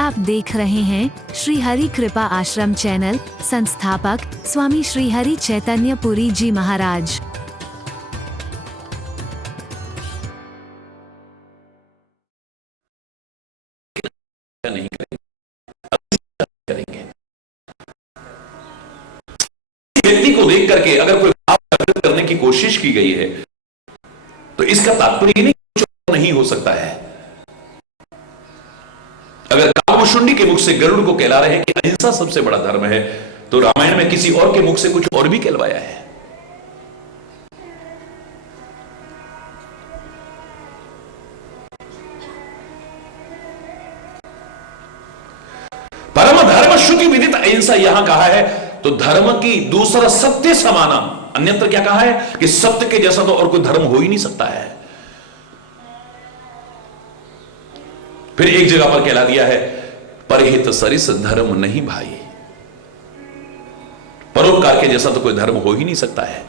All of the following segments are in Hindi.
आप देख रहे हैं श्री हरि कृपा आश्रम चैनल। संस्थापक स्वामी श्री हरि चैतन्य पुरी जी महाराज। नहीं करेंगे। व्यक्ति को देख करके अगर कोई भाव प्रकट करने की कोशिश की गई है तो इसका तात्पर्य नहीं हो सकता है। अगर काव्यशुंडी के मुख से गरुड़ को कहला रहे हैं कि अहिंसा सबसे बड़ा धर्म है, तो रामायण में किसी और के मुख से कुछ और भी कहलवाया है। परम धर्म श्रुति विदित अहिंसा यहां कहा है तो धर्म की दूसरा सत्य समाना, अन्यत्र क्या कहा है कि सत्य के जैसा तो और कोई धर्म हो ही नहीं सकता है। फिर एक जगह पर कहला दिया है परहित सरिस धर्म नहीं भाई, परोपकार के जैसा तो कोई धर्म हो ही नहीं सकता है।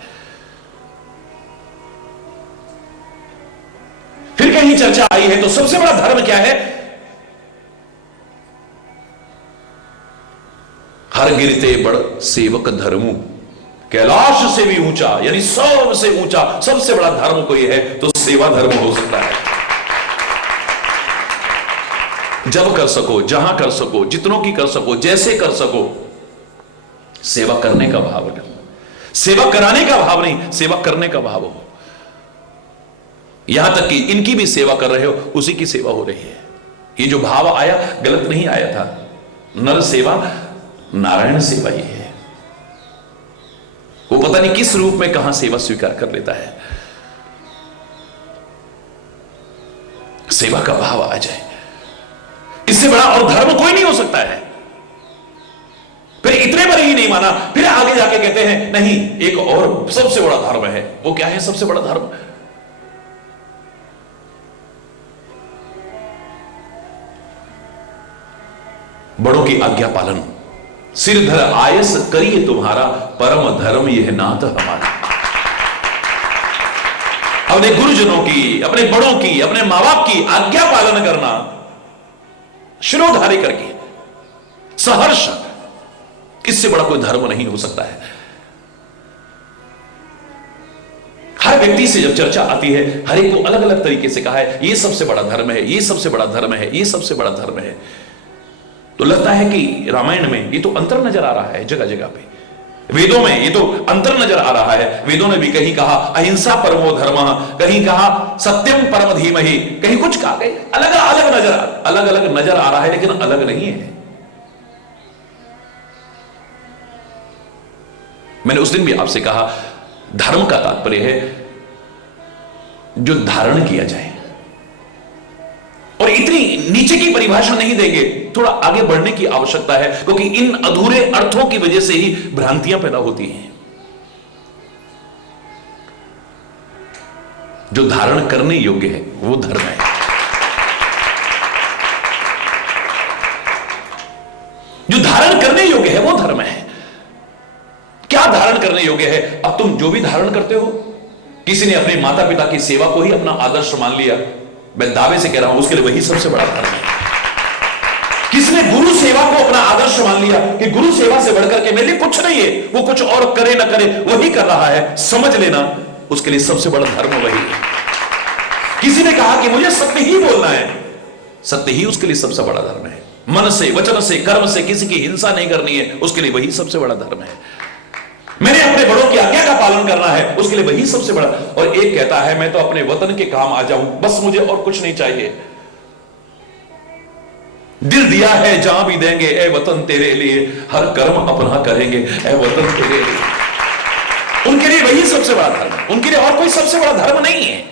फिर कहीं चर्चा आई है तो सबसे बड़ा धर्म क्या है? हर गिरते बड़ सेवक धर्मु, कैलाश से भी ऊंचा यानी सबसे ऊंचा सबसे बड़ा धर्म कोई है तो सेवा धर्म हो सकता है। जब कर सको, जहां कर सको, जितनों की कर सको, जैसे कर सको, सेवा करने का भाव है। सेवा कराने का भाव नहीं, सेवा करने का भाव हो। यहां तक कि इनकी भी सेवा कर रहे हो, उसी की सेवा हो रही है। ये जो भाव आया गलत नहीं आया था। नर सेवा नारायण सेवा ही है। वो पता नहीं किस रूप में कहां सेवा स्वीकार कर लेता है। सेवा का भाव आ जाए, इससे बड़ा और धर्म कोई नहीं हो सकता है। फिर इतने पर ही नहीं माना, फिर आगे जाके कहते हैं नहीं एक और सबसे बड़ा धर्म है। वो क्या है सबसे बड़ा धर्म? बड़ों की आज्ञा पालन। सिर धर आयस करिए तुम्हारा, परम धर्म यह नाथ हमारा। अपने गुरुजनों की, अपने बड़ों की, अपने मां बाप की आज्ञा पालन करना शिरोधार्य करके सहर्ष, इससे बड़ा कोई धर्म नहीं हो सकता है। हर व्यक्ति से जब चर्चा आती है, हर एक को अलग अलग तरीके से कहा है ये सबसे बड़ा धर्म है, ये सबसे बड़ा धर्म है, ये सबसे बड़ा धर्म है, तो लगता है कि रामायण में ये तो अंतर नजर आ रहा है। जगह जगह पे वेदों में ये तो अंतर नजर आ रहा है। वेदों ने भी कहीं कहा अहिंसा परमो धर्मः, कहीं कहा सत्यम परम धीमहि, कहीं कुछ कहा, कहीं अलग अलग नजर आ रहा है, लेकिन अलग नहीं है। मैंने उस दिन भी आपसे कहा धर्म का तात्पर्य है जो धारण किया जाए। और इतनी नीचे की परिभाषा नहीं देंगे, थोड़ा आगे बढ़ने की आवश्यकता है, क्योंकि इन अधूरे अर्थों की वजह से ही भ्रांतियां पैदा होती हैं। जो धारण करने योग्य है वो धर्म है। जो धारण करने योग्य है वो धर्म है। क्या धारण करने योग्य है? अब तुम जो भी धारण करते हो, किसी ने अपने माता पिता की सेवा को ही अपना आदर्श मान लिया, मैं दावे से कह रहा हूं उसके लिए वही सबसे बड़ा धर्म है। किसने गुरु सेवा को अपना आदर्श मान लिया कि गुरु सेवा से बढ़कर के मेरे लिए कुछ नहीं है, वो कुछ और करे ना करे वही कर रहा है, समझ लेना उसके लिए सबसे बड़ा धर्म वही है। किसी ने कहा कि मुझे सत्य ही बोलना है, सत्य ही उसके लिए सबसे बड़ा धर्म है। मन से, वचन से, कर्म से किसी की हिंसा नहीं करनी है, उसके लिए वही सबसे बड़ा धर्म है। मैंने अपने बड़ों की आज्ञा का पालन करना है, उसके लिए वही सबसे बड़ा। और एक कहता है मैं तो अपने वतन के काम आ जाऊं, बस मुझे और कुछ नहीं चाहिए। दिल दिया है जहां भी देंगे ए वतन तेरे लिए, हर कर्म अपना करेंगे ए वतन तेरे लिए। उनके लिए वही सबसे बड़ा धर्म, उनके लिए और कोई सबसे बड़ा धर्म नहीं है।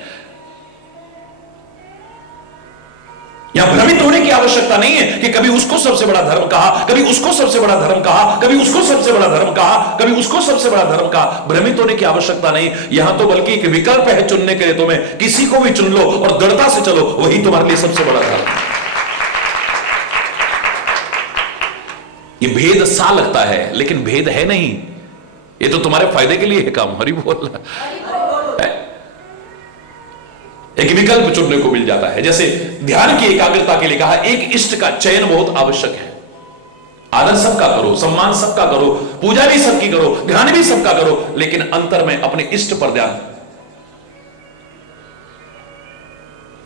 यहां भ्रमित होने की आवश्यकता नहीं है कि कभी उसको सबसे बड़ा धर्म कहा, कभी उसको सबसे बड़ा धर्म कहा, कभी उसको सबसे बड़ा धर्म कहा, कभी उसको सबसे बड़ा धर्म कहा। भ्रमित होने की आवश्यकता नहीं। यहां तो बल्कि एक विकल्प है चुनने के लिए, तुम्हें किसी को भी चुन लो और दृढ़ता से चलो, वही तुम्हारे लिए सबसे बड़ा धर्म है। ये भेद सा लगता है लेकिन भेद है नहीं, ये तो तुम्हारे फायदे के लिए है काम। हरि बोल। एक विकल्प चुनने को मिल जाता है। जैसे ध्यान की एकाग्रता के लिए कहा, एक इष्ट का चयन बहुत आवश्यक है। आदर सबका करो, सम्मान सबका करो, पूजा भी सबकी करो, ध्यान भी सबका करो, लेकिन अंतर में अपने इष्ट पर ध्यान।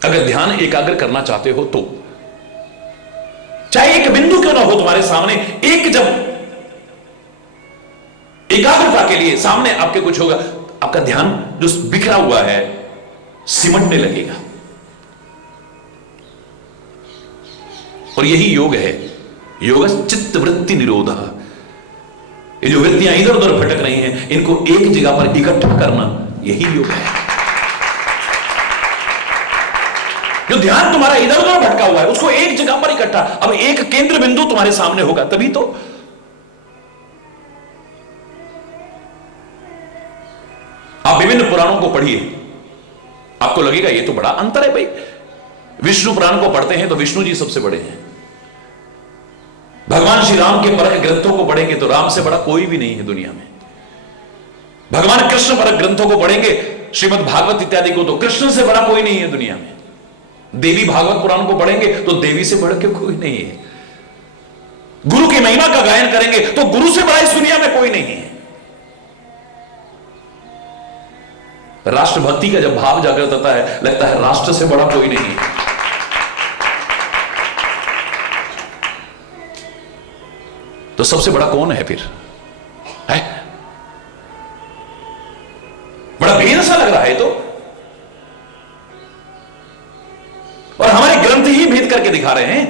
अगर ध्यान एकाग्र करना चाहते हो तो चाहे एक बिंदु क्यों ना हो तुम्हारे सामने, एक जब एकाग्रता के लिए सामने आपके कुछ होगा, आपका ध्यान जो बिखरा हुआ है सिमटने लगेगा। और यही योग है, योग चित्त वृत्ति निरोध। ये जो वृत्तियां इधर उधर भटक रही हैं, इनको एक जगह पर इकट्ठा करना, यही योग है। जो ध्यान तुम्हारा इधर उधर भटका हुआ है, उसको एक जगह पर इकट्ठा, अब एक केंद्र बिंदु तुम्हारे सामने होगा, तभी तो। आप विभिन्न पुराणों को पढ़िए, आपको लगेगा ये तो बड़ा अंतर है भाई। विष्णु पुराण को पढ़ते हैं तो विष्णु जी सबसे बड़े हैं। भगवान श्री राम के परक ग्रंथों को पढ़ेंगे तो राम से बड़ा कोई भी नहीं है दुनिया में। भगवान कृष्ण परक ग्रंथों को पढ़ेंगे, श्रीमद् भागवत इत्यादि को, तो कृष्ण से बड़ा कोई नहीं है दुनिया में। देवी भागवत पुराण को पढ़ेंगे तो देवी से बढ़ के कोई नहीं है। गुरु की महिमा का गायन करेंगे तो गुरु से बड़ा इस दुनिया में कोई नहीं है। राष्ट्रभक्ति का जब भाव जागृत होता है, लगता है राष्ट्र से बड़ा कोई नहीं है। तो सबसे बड़ा कौन है फिर? है? बड़ा भेद सा लग रहा है तो, और हमारे ग्रंथ ही भेद करके दिखा रहे हैं।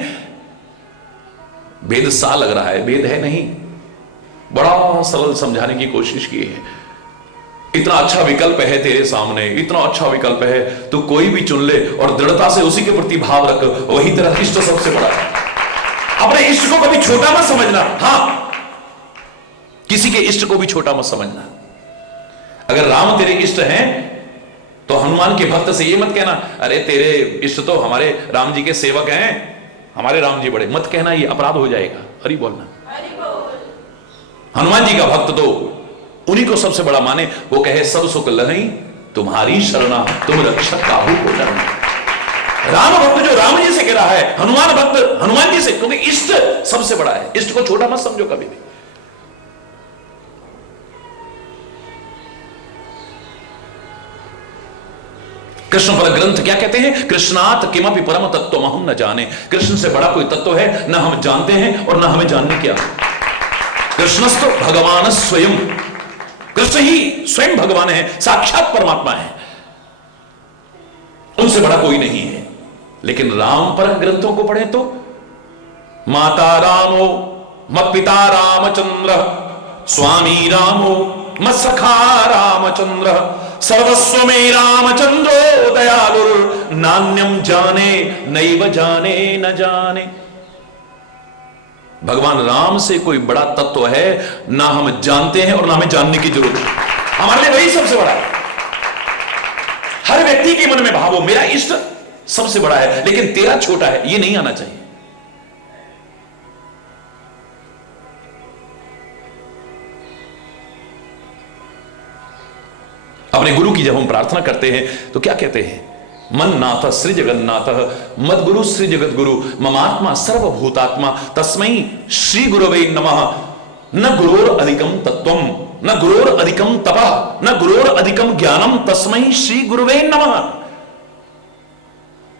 भेद सा लग रहा है, भेद है नहीं। बड़ा सरल समझाने की कोशिश की है। इतना अच्छा विकल्प है तेरे सामने, इतना अच्छा विकल्प है, तो कोई भी चुन ले और दृढ़ता से उसी के प्रति भाव रख, वही तेरा इष्ट सबसे बड़ा है। अपने इष्ट को कभी छोटा मत समझना। हां, किसी के इष्ट को भी छोटा मत समझना। अगर राम तेरे इष्ट हैं तो हनुमान के भक्त से ये मत कहना, अरे तेरे इष्ट तो हमारे राम जी के सेवक हैं, हमारे राम जी बड़े, मत कहना, ये अपराध हो जाएगा। हरि बोलना। हनुमान जी का भक्त तो उन्हीं को सबसे बड़ा माने, वो कहे सब सुख लहई तुम्हारी शरणा, तुम रक्षक काहू को डरना। राम भक्त जो राम जी से कह रहा है, हनुमान भक्त हनुमान जी से, क्योंकि इष्ट सबसे बड़ा है। इष्ट को छोटा मत समझो कभी भी। कृष्ण पर ग्रंथ क्या कहते हैं? कृष्णात किमपि परम तत्व हम न जाने। कृष्ण से बड़ा कोई तत्व है ना हम जानते हैं और ना हमें जानने क्या। कृष्णस्तु भगवान स्वयं, कृष्ण ही स्वयं भगवान है, साक्षात परमात्मा है, उनसे बड़ा कोई नहीं है। लेकिन राम पर ग्रंथों को पढ़े तो माता रामो मत पिता रामचंद्र, स्वामी रामो मत सखा रामचंद्र, सर्वस्व में रामचंद्रो दयालुर, नान्यम जाने नैव जाने न जाने। भगवान राम से कोई बड़ा तत्व है ना हम जानते हैं और ना हमें जानने की जरूरत है। हमारे लिए वही सबसे बड़ा है। हर व्यक्ति के मन में भाव हो, मेरा इष्ट सबसे बड़ा है लेकिन तेरा छोटा है, ये नहीं आना चाहिए। अपने गुरु की जब हम प्रार्थना करते हैं तो क्या कहते हैं? मन नाथ श्री जगन्नाथ, मद गुरु श्री जगत गुरु, ममात्मा सर्वभूतात्मा, तस्मै श्री गुरवे नमः। न गुरोर अधिकम तत्वम, न गुरोर अधिकम तपः, न गुरोर अधिकम ज्ञानम, तस्मै श्री गुरवे नमः।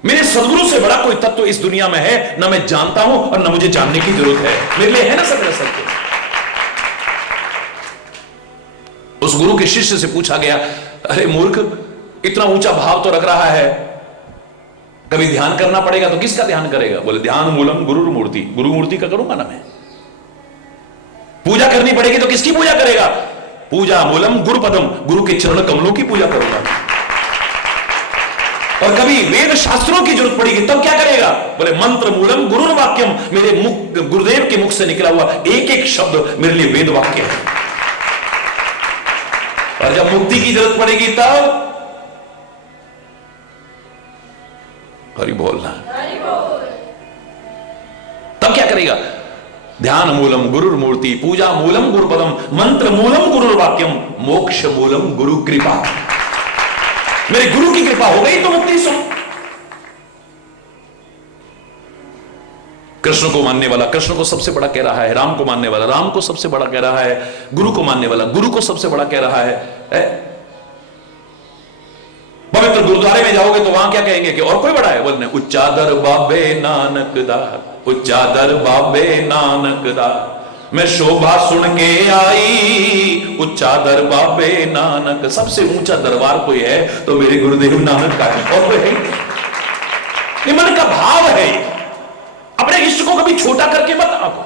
मेरे सदगुरु से बड़ा कोई तत्व इस दुनिया में है ना मैं जानता हूं और ना मुझे जानने की जरूरत है। मेरे लिए है ना सत्य सत्य। उस गुरु के शिष्य से पूछा गया, अरे मूर्ख, इतना ऊंचा भाव तो रख रहा है, कभी ध्यान करना पड़ेगा तो किसका ध्यान करेगा? बोले ध्यान मूलम गुरु मूर्ति, गुरु मूर्ति का करूंगा ना मैं। पूजा करनी पड़ेगी तो किसकी पूजा करेगा? पूजा मूलम गुरु पदम, गुरु के चरण कमलों की पूजा करूंगा। और कभी वेद शास्त्रों की जरूरत पड़ेगी तब क्या करेगा? बोले मंत्र मूलम गुरु वाक्यम, मेरे मुख गुरुदेव के मुख से निकला हुआ एक एक शब्द मेरे लिए वेद वाक्य है। और जब मुक्ति की जरूरत पड़ेगी तब हरि बोलना। तब क्या करेगा? ध्यान मूलम गुरु मूर्ति, पूजा मूलम गुरु पदम, मंत्र मूलम गुरु वाक्यम, मोक्ष मूलम गुरु कृपा। मेरे गुरु की कृपा हो गई तो मुक्ति सुन। कृष्ण को मानने वाला कृष्ण को सबसे बड़ा कह रहा है, राम को मानने वाला राम को सबसे बड़ा कह रहा है, गुरु को मानने वाला गुरु को सबसे बड़ा कह रहा है। पवित्र गुरुद्वारे में जाओगे तो वहां क्या कहेंगे कि और कोई बड़ा है? बोलने उच्चा दर बाबे नानक दा, उच्चा दर बाबे नानक दा, मैं शोभा सुन के आई उच्चा दर बाबे नानक। सबसे ऊंचा दरबार कोई है तो मेरे गुरुदेव नानक का है, और कोई है। ये मन का भाव है। अपने इष्ट को कभी छोटा करके मत आको।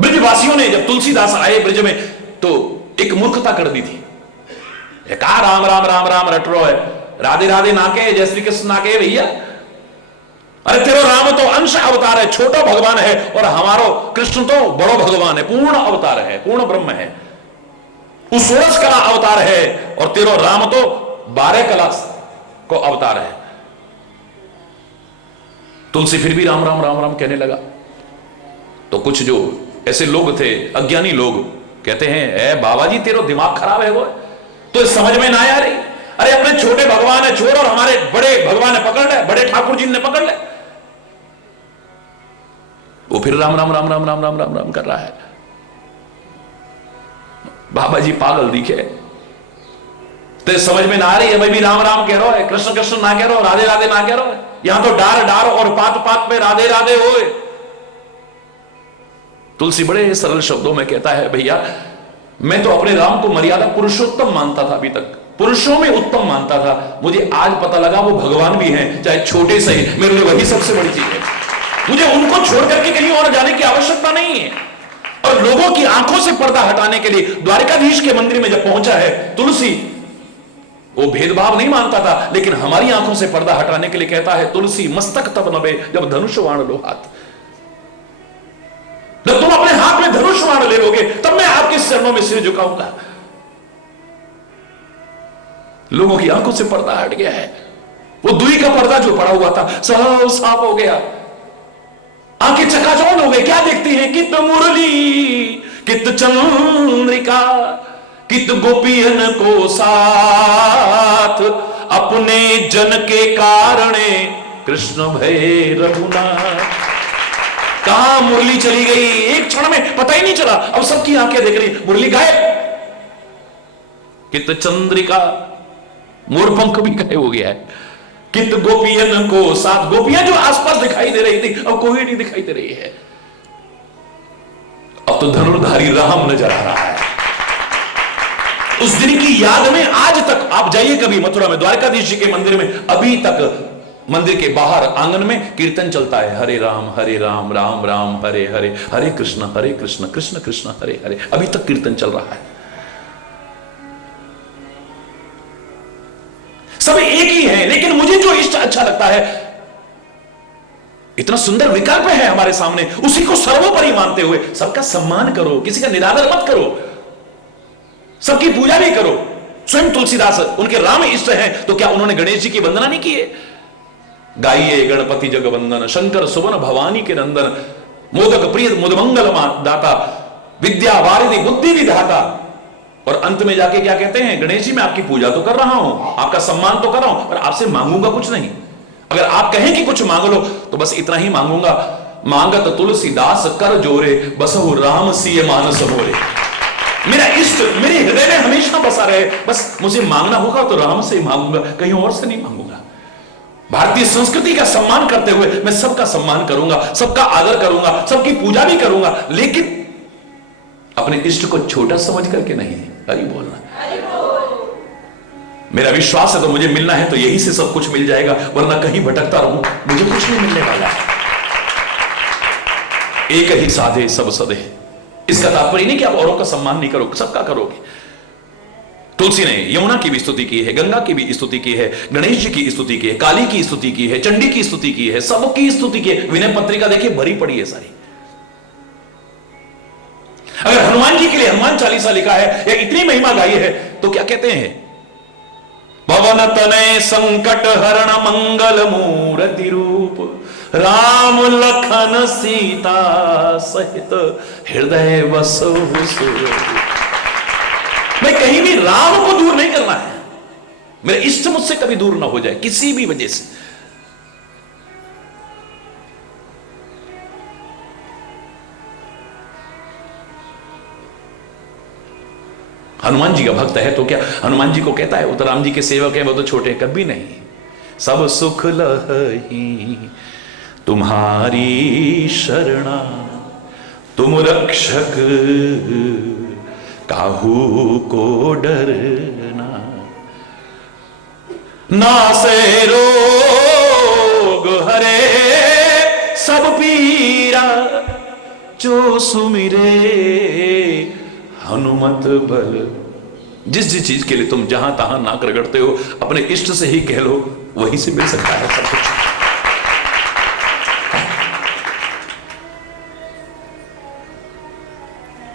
ब्रजवासियों ने जब तुलसीदास आए ब्रज में तो एक मूर्खता कर दी थी। कहा राम राम राम राम रट रो है, राधे राधे नाके, जय श्री कृष्ण नाके भैया। अरे तेरो राम तो अंश अवतार है, छोटा भगवान है, और हमारो कृष्ण तो बड़ो भगवान है, पूर्ण अवतार है, पूर्ण ब्रह्म है, वो 16 कला अवतार है, और तेरो राम तो 12 कला को अवतार है। तुलसी फिर भी राम राम राम राम कहने लगा तो कुछ जो ऐसे लोग थे, अज्ञानी लोग, कहते हैं ए बाबा जी तेरो दिमाग खराब है वो, तो समझ में ना आ रही। अरे अपने छोटे भगवान है छोड़, और हमारे बड़े भगवान है पकड़ ले, बड़े ठाकुर जी ने पकड़ ले। वो फिर राम राम राम राम राम राम राम राम कर रहा है। बाबा जी पागल दिखे, तो समझ में ना आ रही है। भाई भी राम राम कह रहा है, कृष्ण कृष्ण ना कह रहा, राधे राधे ना कह रहा है। यहां तो डार डार और पात पात में राधे राधे होए। तुलसी बड़े सरल शब्दों में कहता है भैया मैं तो अपने राम को मर्यादा पुरुषोत्तम मानता था, अभी तक पुरुषों में उत्तम मानता था। मुझे आज पता लगा वो भगवान भी हैं, चाहे छोटे से ही, मेरे लिए वही सबसे बड़ी चीज है। मुझे उनको छोड़ करके कहीं और जाने की आवश्यकता नहीं है। और लोगों की आंखों से पर्दा हटाने के लिए द्वारिकाधीश के मंदिर में जब पहुंचा है तुलसी, वो भेदभाव नहीं मानता था, लेकिन हमारी आंखों से पर्दा हटाने के लिए कहता है तुलसी मस्तक तब नबे जब धनुष बाण लो हाथ। जब तुम अपने हाथ में धनुष बाण ले लोगे तब मैं आपके चरणों में सिर झुकाऊंगा। लोगों की आंखों से पर्दा हट गया है। वो दुई का पर्दा जो पड़ा हुआ था सब साफ हो गया, आंखें चकाचौंध हो गई। क्या देखती हैं? कित मुरली कित चंद्रिका कित गोपियन को साथ, अपने जन के कारणे कृष्ण भय रघुनाथ। कहां मुरली चली गई? एक क्षण में पता ही नहीं चला। अब सबकी आंखें देख रही, मुरली गायब। कित चंद्रिका, मोरपंख भी गायब हो गया है। कित गोपियन को साथ, गोपियां जो आसपास दिखाई दे रही थी अब कोई नहीं दिखाई दे रही है। अब तो धनुर्धारी राम नजर आ रहा है। उस दिन की याद में आज तक आप जाइए कभी मथुरा में, द्वारकाधीश जी के मंदिर में, अभी तक मंदिर के बाहर आंगन में कीर्तन चलता है, हरे राम राम राम हरे हरे, हरे कृष्ण कृष्ण कृष्ण हरे हरे। अभी तक कीर्तन चल रहा है। सब एक ही है, लेकिन मुझे जो इष्ट अच्छा लगता है, इतना सुंदर विकल्प है हमारे सामने, उसी को सर्वोपरि मानते हुए सबका सम्मान करो, किसी का निरादर मत करो, सबकी पूजा भी करो। स्वयं तुलसीदास उनके राम इष्ट हैं, तो क्या उन्होंने गणेश जी की वंदना नहीं की है? गाइए गणपति जगवंदन, शंकर सुवन भवानी के नंदन, मोदक प्रिय मुदमंगल दाता, विद्या वारिधि बुद्धि विधाता। और अंत में जाके क्या कहते हैं? गणेश जी मैं आपकी पूजा तो कर रहा हूं, आपका सम्मान तो कर रहा हूं, पर आपसे मांगूंगा कुछ नहीं। अगर आप कहें कि कुछ मांग लो तो बस इतना ही मांगूंगा, मांगत तुलसीदास कर जोरे, बसहु राम सिय मानस मोरे। मेरा इष्ट मेरे हृदय में हमेशा बसा रहे, बस मुझे मांगना होगा तो राम से मांगूंगा, कहीं और से नहीं मांगूंगा। भारतीय संस्कृति का सम्मान करते हुए मैं सबका सम्मान करूंगा, सबका आदर करूंगा, सबकी पूजा भी करूंगा, लेकिन अपने इष्ट को छोटा समझ करके नहीं। हरि बोलना। मेरा विश्वास है तो मुझे मिलना है तो यही से सब कुछ मिल जाएगा, वरना कहीं भटकता रहूं मुझे कुछ नहीं मिलने वाला है। एक ही साधे सब सदे, इसका तात्पर्य नहीं कि आप औरों का सम्मान नहीं करोगे, सबका करोगे। तुलसी ने यमुना की भी स्तुति की है, गंगा की भी स्तुति की है, गणेश जी की स्तुति की है, काली की स्तुति की है, चंडी की स्तुति की है, सबकी स्तुति की है। विनय पत्रिका देखिए भरी पड़ी है सारी। अगर हनुमान जी के लिए हनुमान चालीसा लिखा है या इतनी महिमा गाई है तो क्या कहते हैं? भवन तनय संकट हरण मंगल मूर्ति रूप, राम लखन सीता सहित हृदय बसहु सुर। मैं कहीं भी राम को दूर नहीं करना है, मेरा इष्ट मुझसे कभी दूर ना हो जाए किसी भी वजह से। हनुमान जी का भक्त है तो क्या हनुमान जी को कहता है वो तो राम जी के सेवक है, वो तो छोटे, कभी नहीं। सब सुख लहही तुम्हारी शरणा, तुम रक्षक काहू को डरना। नासे रोग हरे सब पीरा, जो सुमिरे हनुमत बल। जिस जिस चीज के लिए तुम जहां तहां नाक रगड़ते हो, अपने इष्ट से ही कह लो, वहीं से मिल सकता है सब कुछ।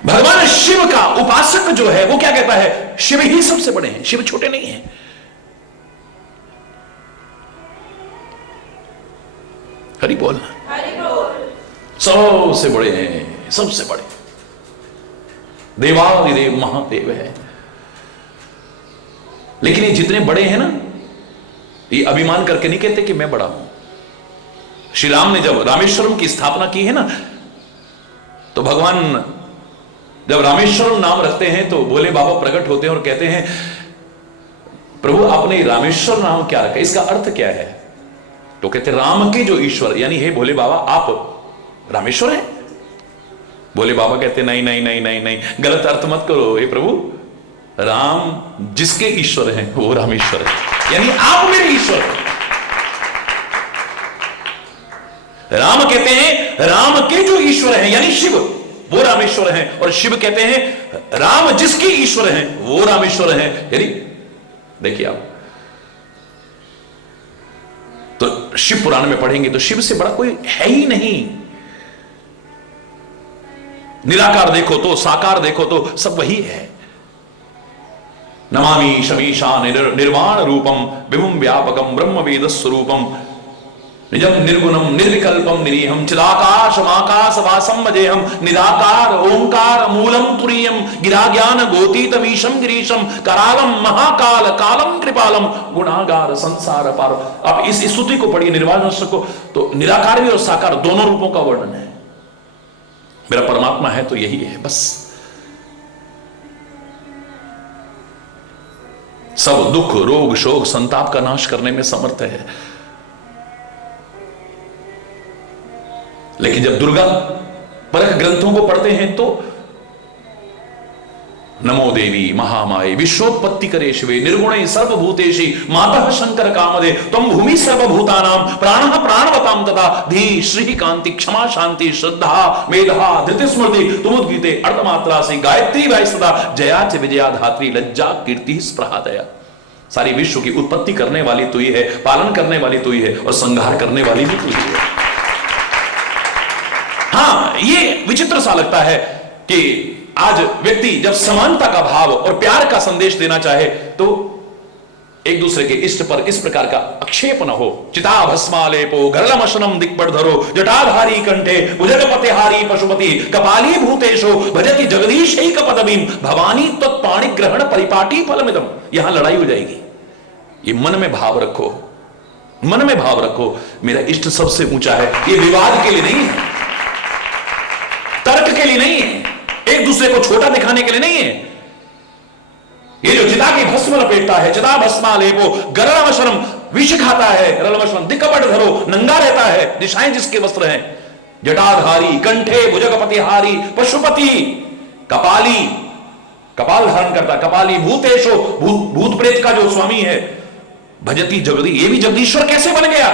भगवान शिव का उपासक जो है वो क्या कहता है, शिव ही सबसे बड़े हैं, शिव छोटे नहीं हैं। हरि बोल, सबसे बड़े हैं, सबसे बड़े देवादिदेव महादेव है। लेकिन ये जितने बड़े हैं ना, ये अभिमान करके नहीं कहते कि मैं बड़ा हूं। श्री राम ने जब रामेश्वरम की स्थापना की है ना, तो भगवान जब रामेश्वरम नाम रखते हैं तो भोले बाबा प्रकट होते हैं और कहते हैं, प्रभु आपने रामेश्वर नाम क्या रखा, इसका अर्थ क्या है? तो कहते राम के जो ईश्वर, यानी हे भोले बाबा आप रामेश्वर हैं। भोले बाबा कहते नहीं नहीं नहीं नहीं नहीं, गलत अर्थ मत करो हे प्रभु, राम जिसके ईश्वर हैं वो रामेश्वर है, यानी आप मेरे ईश्वर हैं। राम कहते हैं राम के जो ईश्वर हैं यानी शिव, वो रामेश्वर हैं, और शिव कहते हैं राम जिसके ईश्वर हैं वो रामेश्वर हैं। यानी देखिए आप तो शिव पुराण में पढ़ेंगे तो शिव से बड़ा कोई है ही नहीं। निराकार देखो तो, साकार देखो तो सब वही है। नमामि शमीशा निर्वाण रूपम विभुम व्यापकम ब्रह्म वेद स्वरूपम निजम निर्गुणम निर्विकल्पम निरीहम चिदाकाशमाकाश वासम मजेहम निराकार ओंकार मूलम तुरीयम गिरा ज्ञान गोतीतमीशम गिरीशम करालम महाकाल कालम कृपालम गुणागार संसार पार। आप इस स्तुति को पढ़िए निर्वाण को, तो निराकार भी और साकार दोनों रूपों का वर्णन है। मेरा परमात्मा है तो यही है बस। सब दुख रोग शोक संताप का नाश करने में समर्थ है। लेकिन जब दुर्गा परख ग्रंथों को पढ़ते हैं तो नमो देवी महामाये विश्वोत्पत्ति करे शिवे निर्गुणे सर्वभूतेषि मातः शंकर कामदे त्वं भूमि सर्वभूतानां प्राणः प्राणवतां तथा धी श्री कांति क्षमा शांति श्रद्धा मेधा धृति स्मृति तुमुद्गीते अर्धमात्रा से गायत्री वाय सदा जया च विजया धात्री लज्जा कीर्ति स्पृहा दया। सारी विश्व की उत्पत्ति करने वाली तू ही है, पालन करने वाली तू ही है, और संहार करने वाली भी तू ही है। हाँ, ये विचित्र सा लगता है कि आज व्यक्ति जब समानता का भाव और प्यार का संदेश देना चाहे तो एक दूसरे के इष्ट पर इस प्रकार का आक्षेप न हो। चिता भस्मालेपो गरलमशनम दिक्पटधरो जटाधारी कंठे भुजगपतिहारी पशुपति कपाली भूतेशो भजति जगदीशैकपदवीं भवानी त्वत्पाणि ग्रहण परिपाटी फलमिदम्। यहां लड़ाई हो जाएगी। ये मन में भाव रखो, मन में भाव रखो, मेरा इष्ट सबसे ऊंचा है। ये विवाद के लिए नहीं है, तर्क के लिए नहीं है, एक दूसरे को छोटा दिखाने के लिए नहीं है। ये जो चिता की भस्म लपेटता है, चिता भस्मालेपो गरलमशनम विष खाता है, गरलमशनम दिक्पटधरो नंगा रहता है, दिशाएं जिसके वस्त्र हैं, जटाधारी कंठे भुजगपतिहारी पशुपति कपाली कपाल धारण करता, कपाली भूतेशो भूत प्रेत का जो स्वामी है, भजती जगदी, ये भी जगदीश्वर कैसे बन गया?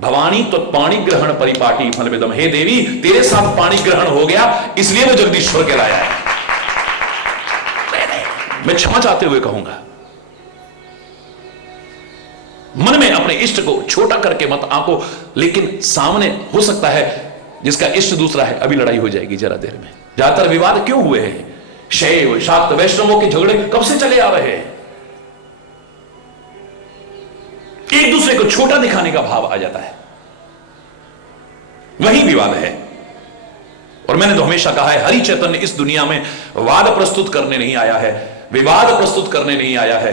भवानी तो पाणी ग्रहण परिपाटी फलविदम, हे देवी तेरे साथ पाणी ग्रहण हो गया इसलिए वो जगदीश्वर कहलाया है। मैं क्षमा चाहते हुए कहूंगा, मन में अपने इष्ट को छोटा करके मत आंको, लेकिन सामने हो सकता है जिसका इष्ट दूसरा है, अभी लड़ाई हो जाएगी जरा देर में। ज्यादातर विवाद क्यों हुए हैं? शैव शाक्त वैष्णवों के झगड़े कब से चले आ रहे हैं? एक दूसरे को छोटा दिखाने का भाव आ जाता है, वही विवाद है। और मैंने तो हमेशा कहा है, हरि चैतन्य इस दुनिया में वाद प्रस्तुत करने नहीं आया है, विवाद प्रस्तुत करने नहीं आया है,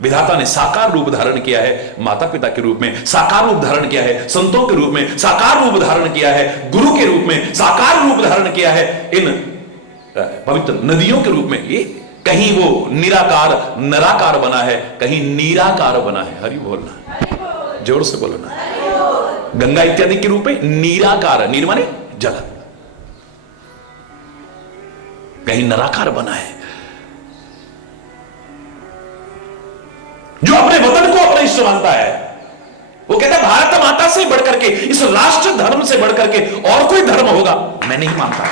विधाता ने साकार रूप धारण किया है माता पिता के रूप में, साकार रूप धारण किया है संतों के रूप में, साकार रूप धारण किया है गुरु के रूप में, साकार रूप धारण किया है इन पवित्र नदियों के रूप में। ये कहीं वो निराकार नराकार बना है, कहीं नीराकार बना है। हरि बोलना, जोर से बोलो ना। गंगा इत्यादि के रूप में नीराकार, नीर माने जल, कहीं नराकार बना है। जो अपने वतन को अपना इष्ट मानता है वो कहता है भारत माता से बढ़कर के, इस राष्ट्र धर्म से बढ़कर के और कोई धर्म होगा मैं नहीं मानता।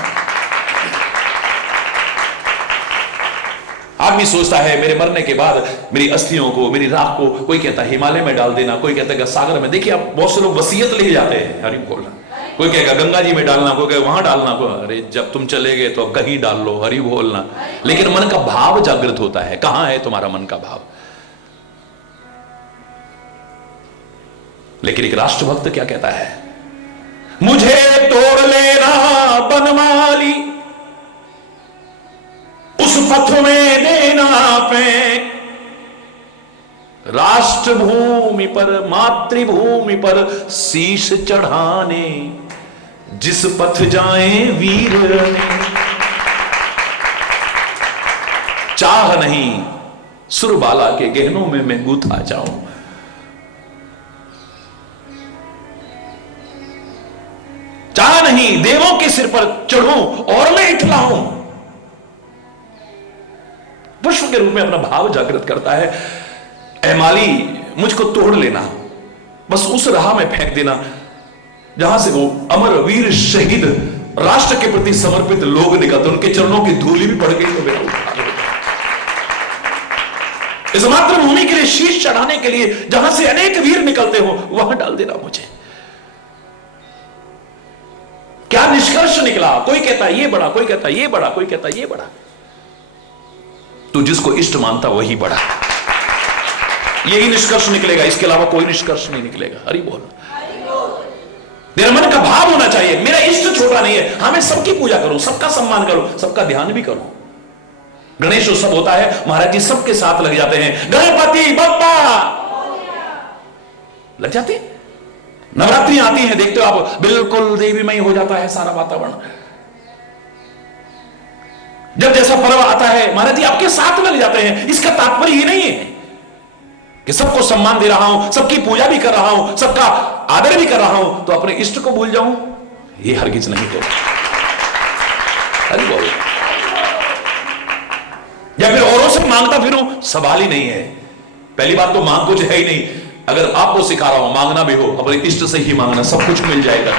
आदमी सोचता है मेरे मरने के बाद मेरी अस्थियों को, मेरी राख को, कोई कहता है हिमालय में डाल देना, कोई कहता है सागर में। देखिए आप बहुत से लोग वसीयत ले जाते हैं, हरि बोलना। कोई कहेगा गंगा जी में डालना, कोई कहेगा वहां डालना, अरे जब तुम चले गए तो कहीं डाल लो, हरि बोलना। लेकिन मन का भाव जागृत होता है। कहां है तुम्हारा मन का भाव? लेकिन एक राष्ट्रभक्त क्या कहता है? मुझे तोड़ लेना बनमाली, उस पथ में देना फेंक, राष्ट्र भूमि पर मातृभूमि पर शीश चढ़ाने जिस पथ जाए वीर ने, चाह नहीं सुरबाला के गहनों में मैं गूथा जाऊं, चाह नहीं देवों के सिर पर चढ़ूं और मैं इठलाऊं। पुष्प के रूप में अपना भाव जागृत करता है। ऐ माली मुझको तोड़ लेना, बस उस राह में फेंक देना जहां से वो अमर वीर शहीद राष्ट्र के प्रति समर्पित लोग निकलते, उनके चरणों की धूली भी पड़ गई तो मेरा उद्धार हो। इस मातृभूमि के लिए शीश चढ़ाने के लिए जहां से अनेक वीर निकलते हो वहां डाल देना मुझे। क्या निष्कर्ष निकला? कोई कहता है ये बड़ा, कोई कहता है ये बड़ा, कोई कहता है ये बड़ा। तो जिसको इष्ट मानता वही बड़ा, यही निष्कर्ष निकलेगा, इसके अलावा कोई निष्कर्ष नहीं निकलेगा। हरि बोल। मेरा मन का भाव होना चाहिए मेरा इष्ट छोटा नहीं है, हाँ मैं सबकी पूजा करूं, सबका सम्मान करूं, सबका ध्यान भी करूं। गणेश उत्सव होता है, महाराज जी सबके साथ लग जाते हैं, गणपति बप्पा लग जाते। नवरात्रि आती है, देखते हो आप, बिल्कुल देवीमय हो जाता है सारा वातावरण। जब जैसा पर्व आता है महाराज जी आपके साथ लग जाते हैं। इसका तात्पर्य ये नहीं है कि सबको सम्मान दे रहा हूं, सबकी पूजा भी कर रहा हूं, सबका आदर भी कर रहा हूं तो अपने इष्ट को भूल जाऊं, ये हरगिज नहीं होगा। अरे बोलो, या फिर औरों से मांगता फिरूं, सवाल ही नहीं है। पहली बात तो मांग कुछ है ही नहीं। अगर आपको सिखा रहा हूं मांगना भी हो, अपने इष्ट से ही मांगना, सब कुछ मिल जाएगा।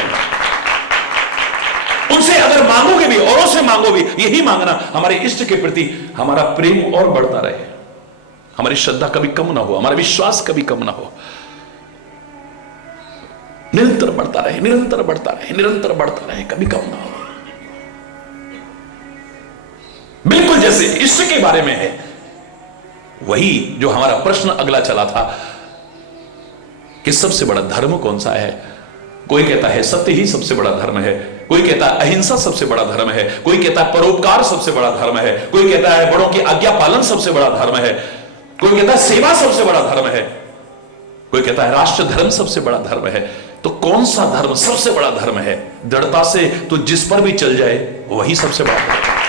उनसे अगर मांगोगे भी, औरों से मांगो भी, यही मांगना हमारे इष्ट के प्रति हमारा प्रेम और बढ़ता रहे, हमारी श्रद्धा कभी कम ना हो, हमारा विश्वास कभी कम ना हो, निरंतर बढ़ता रहे, निरंतर बढ़ता रहे, निरंतर बढ़ता रहे, कभी कम ना हो। बिल्कुल जैसे इष्ट के बारे में है, वही जो हमारा प्रश्न अगला चला था कि सबसे बड़ा धर्म कौन सा है। कोई कहता है सत्य ही सबसे बड़ा धर्म है, कोई कहता है अहिंसा सबसे बड़ा धर्म है, कोई कहता है परोपकार सबसे बड़ा धर्म है, कोई कहता है बड़ों की आज्ञा पालन सबसे बड़ा धर्म है, कोई कहता है सेवा सबसे बड़ा धर्म है, कोई कहता है राष्ट्र धर्म सबसे बड़ा धर्म है। तो कौन सा धर्म सबसे बड़ा धर्म है? दृढ़ता से तो जिस पर भी चल जाए वही सबसे बड़ा धर्म है।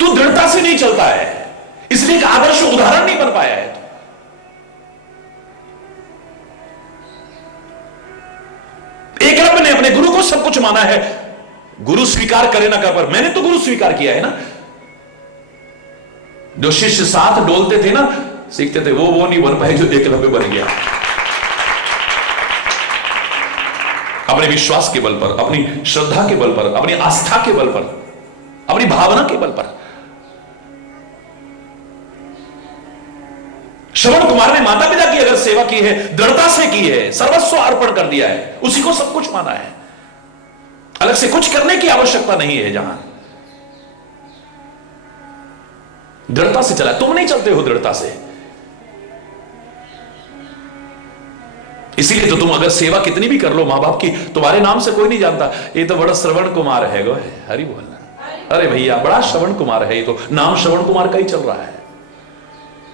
तू दृढ़ता से नहीं चलता है, इसलिए एक आदर्श उदाहरण नहीं बन पाया है। एकलव्य ने अपने गुरु को सब कुछ माना है, गुरु स्वीकार करे ना कर, पर मैंने तो गुरु स्वीकार किया है ना। जो शिष्य साथ डोलते थे ना, सीखते थे, वो नहीं बन पाए जो एकलव्य बन गया। अपने विश्वास के बल पर, अपनी श्रद्धा के बल पर, अपनी आस्था के बल पर, अपनी भावना के बल पर। श्रवण कुमार ने माता पिता की अगर सेवा की है, दृढ़ता से की है, सर्वस्व अर्पण कर दिया है, उसी को सब कुछ माना है, अलग से कुछ करने की आवश्यकता नहीं है। जहां दृढ़ता से चला, तुम नहीं चलते हो दृढ़ता से, इसीलिए तो तुम अगर सेवा कितनी भी कर लो मां बाप की, तुम्हारे नाम से कोई नहीं जानता ये तो बड़ा श्रवण कुमार है। गो हरि बोलना, अरे भैया बड़ा श्रवण कुमार है, ये तो नाम श्रवण कुमार का ही चल रहा है।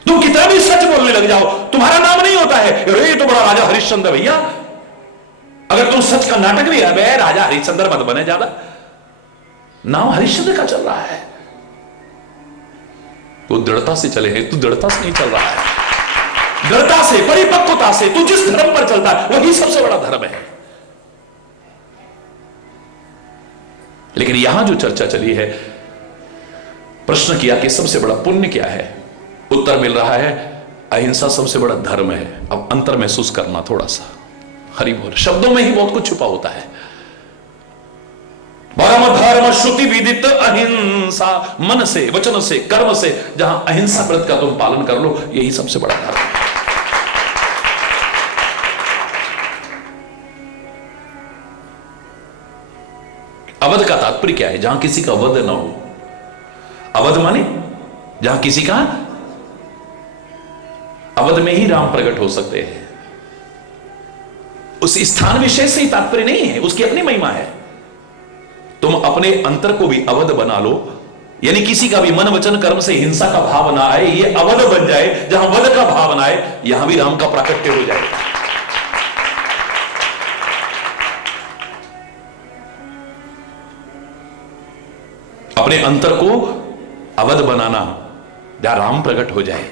तुम कितना भी सच बोलने लग जाओ, तुम्हारा नाम नहीं होता है अरे ये तो बड़ा राजा हरिश्चंद्र भैया। अगर तुम सच का नाटक भी है, राजा हरिश्चंद्र मत बने ज्यादा, नाम हरिश्चंद्र का चल रहा है। वो दृढ़ता से चले हैं, तू दृढ़ता से नहीं चल रहा है। दृढ़ता से, परिपक्वता से तू जिस धर्म पर चलता है वही सबसे बड़ा धर्म है। लेकिन यहां जो चर्चा चली है, प्रश्न किया कि सबसे बड़ा पुण्य क्या है, उत्तर मिल रहा है अहिंसा सबसे बड़ा धर्म है। अब अंतर महसूस करना थोड़ा सा, हरि बोल। शब्दों में ही बहुत कुछ छुपा होता है। परम धर्म श्रुति विदित अहिंसा, मन से, वचन से, कर्म से जहां अहिंसा व्रत का तुम पालन कर लो, यही सबसे बड़ा धर्म है। अवध का तात्पर्य क्या है? जहां किसी का वध ना हो। अवध माने जहां किसी का, अवध में ही राम प्रकट हो सकते हैं। उस स्थान विशेष से ही तात्पर्य नहीं है, उसकी अपनी महिमा है। तुम अपने अंतर को भी अवध बना लो, यानी किसी का भी मन वचन कर्म से हिंसा का भाव ना आए, ये अवध बन जाए। जहां वध का भाव ना आए, यहां भी राम का प्राकट्य हो जाए। अपने अंतर को अवध बनाना, जहां राम प्रकट हो जाए।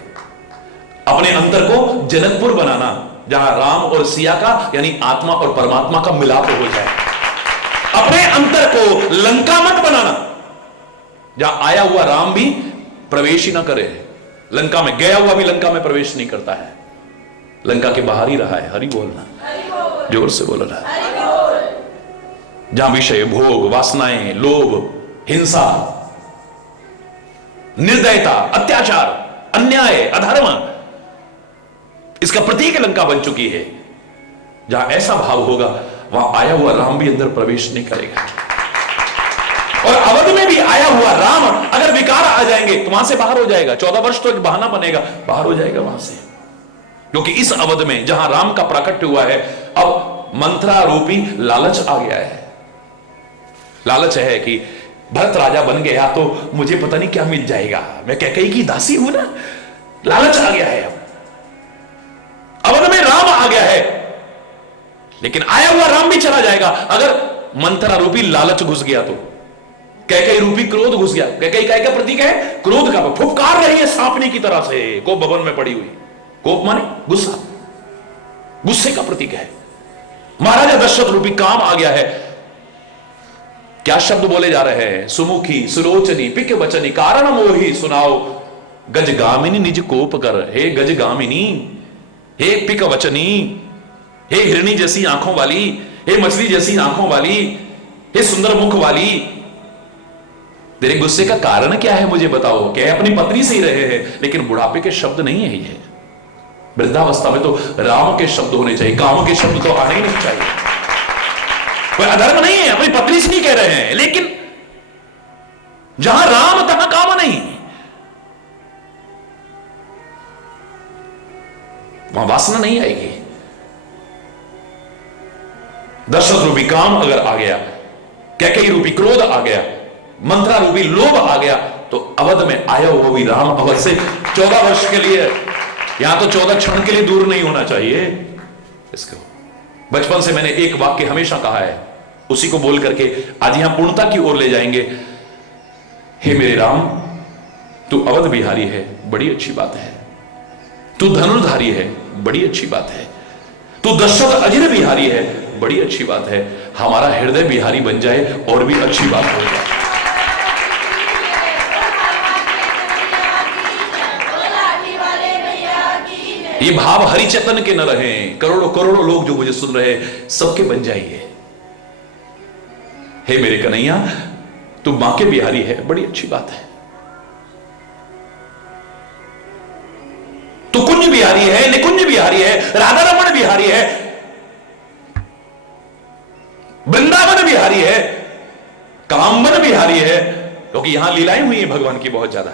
अपने अंतर को जनकपुर बनाना, जहां राम और सिया का यानी आत्मा और परमात्मा का मिलाप हो जाए। अपने अंतर को लंका मत बनाना, जहां आया हुआ राम भी प्रवेश ही ना करे। लंका में गया हुआ भी लंका में प्रवेश नहीं करता है, लंका के बाहर ही रहा है। हरि बोलना, जोर से बोलना। जहां विषय, भोग, वासनाएं, लोभ, हिंसा, निर्दयता, अत्याचार, अन्याय, अधर्म, इसका प्रतीक लंका बन चुकी है। जहां ऐसा भाव होगा, वहां आया हुआ राम भी अंदर प्रवेश नहीं करेगा। और अवध में भी आया हुआ राम अगर विकार आ जाएंगे तो वहां से बाहर हो जाएगा। 14 वर्ष तो एक बहाना बनेगा, बाहर हो जाएगा वहां से। क्योंकि इस अवध में जहां राम का प्राकट्य हुआ है, अब मंत्रा रूपी लालच आ गया है। लालच है कि भरत राजा बन गया तो मुझे पता नहीं क्या मिल जाएगा, मैं कैकेयी की दासी हूं ना। लालच आ गया है। अब अवध में राम आ गया है, लेकिन आया हुआ राम भी चला जाएगा अगर मंत्रा रूपी लालच घुस गया तो। कैकेयी रूपी क्रोध घुस गया। कैकेयी काय का प्रतीक है? क्रोध का। फुफकार रही है सांपनी की तरह से कोप भवन में पड़ी हुई। कोप माने गुस्सा, गुस्से का प्रतीक है। महाराजा दशरथ रूपी काम आ गया है। क्या शब्द बोले जा रहे हैं? सुमुखी, सुलोचनी, पिक वचनी, कारण मोही सुनाओ, गजगामिनी निज कोप कर। हे गजगामिनी, हे पिक वचनी, हे हिरणी जैसी आंखों वाली, हे मछली जैसी आंखों वाली, हे सुंदर मुख वाली, तेरे गुस्से का कारण क्या है मुझे बताओ। क्या अपनी पत्नी से ही रहे हैं, लेकिन बुढ़ापे के शब्द नहीं है ये। वृद्धावस्था में तो राम के शब्द होने चाहिए, काम के शब्द तो आने ही नहीं चाहिए। कोई अधर्म नहीं है, अपनी पत्नी से नहीं कह रहे हैं, लेकिन जहां राम तहां काम नहीं, वहां वासना नहीं आएगी। दशरथ रूपी काम अगर आ गया, कैकेयी रूपी क्रोध आ गया, मंत्रा रूपी लोभ आ गया, तो अवध में आया हुआ भी राम अवध से 14 वर्ष के लिए, यहां तो 14 क्षण के लिए दूर नहीं होना चाहिए। इसको बचपन से मैंने एक वाक्य हमेशा कहा है, उसी को बोल करके आज यहां पूर्णता की ओर ले जाएंगे। हे मेरे राम, तू अवध बिहारी है, बड़ी अच्छी बात है। तू धनुर्धारी है, बड़ी अच्छी बात है। तू दशरथ अजिर बिहारी है, बड़ी अच्छी बात है। हमारा हृदय बिहारी बन जाए और भी अच्छी बात हो जाए। ये भाव हरिचेतन के न रहे, करोड़ों करोड़ों लोग जो मुझे सुन रहे हैं सबके बन जाइए। हे मेरे कन्हैया, तू मां के बिहारी है, बड़ी अच्छी बात है। तू कुंज बिहारी है, निकुंज बिहारी है, राधा रमण बिहारी है, वृंदावन बिहारी है, कामवन बिहारी है, क्योंकि यहां लीलाएं हुई हैं भगवान की बहुत ज्यादा।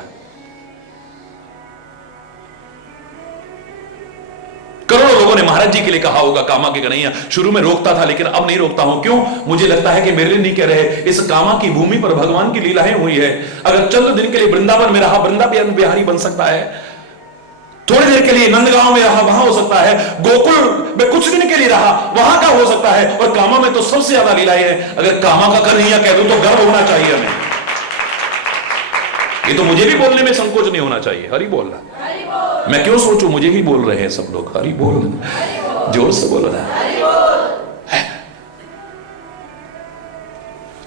करोड़ों लोगों ने महाराज जी के लिए कहा होगा कामा के कन्हैया, शुरू में रोकता था लेकिन अब नहीं रोकता हूं। क्यों? मुझे लगता है कि मेरे लिए नहीं कह रहे, इस कामा की भूमि पर भगवान की लीलाएं हुई है। अगर चंद दिन के लिए वृंदावन में रहा, वृंदावन बिहारी बन सकता है, थोड़ी देर के लिए नंदगांव में रहा, वहां हो सकता है गोकुल में कुछ दिन के लिए रहा, वहां का हो सकता है। और कामा में तो सबसे ज्यादा लीलाएं हैं। अगर कामा का कन्हैया कह दूं तो गर्व होना चाहिए हमें। ये तो मुझे भी बोलने में संकोच नहीं होना चाहिए। हरि बोलना, मैं क्यों सोचूं, मुझे ही बोल रहे हैं सब लोग। हरि बोल, जोर से बोलो ना।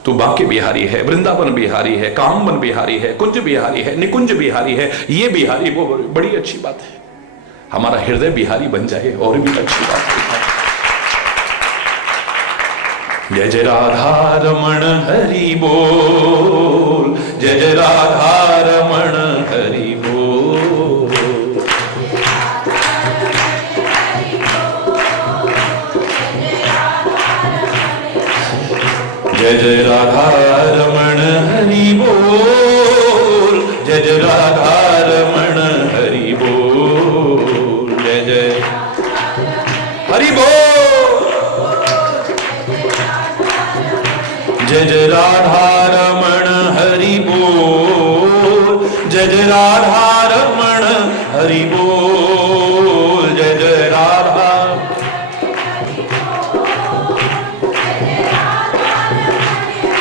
तू बांके बिहारी है, वृंदावन बिहारी है, कामवन बिहारी है, कुंज बिहारी है, निकुंज बिहारी है। ये बिहारी वो बड़ी अच्छी बात है। हमारा हृदय बिहारी बन जाए और भी अच्छी बात है। जय जय राधा रमण हरि बोल, जय जय राधा रमण हरि बोल। जय जय राधा रमण हरि बोल, जय जय राधा रमण हरि बोल। जय जय हरि बोल, जय जय राधा रमण हरि बोल, जय जय राधा रमण हरि बोल। जय जय राधा,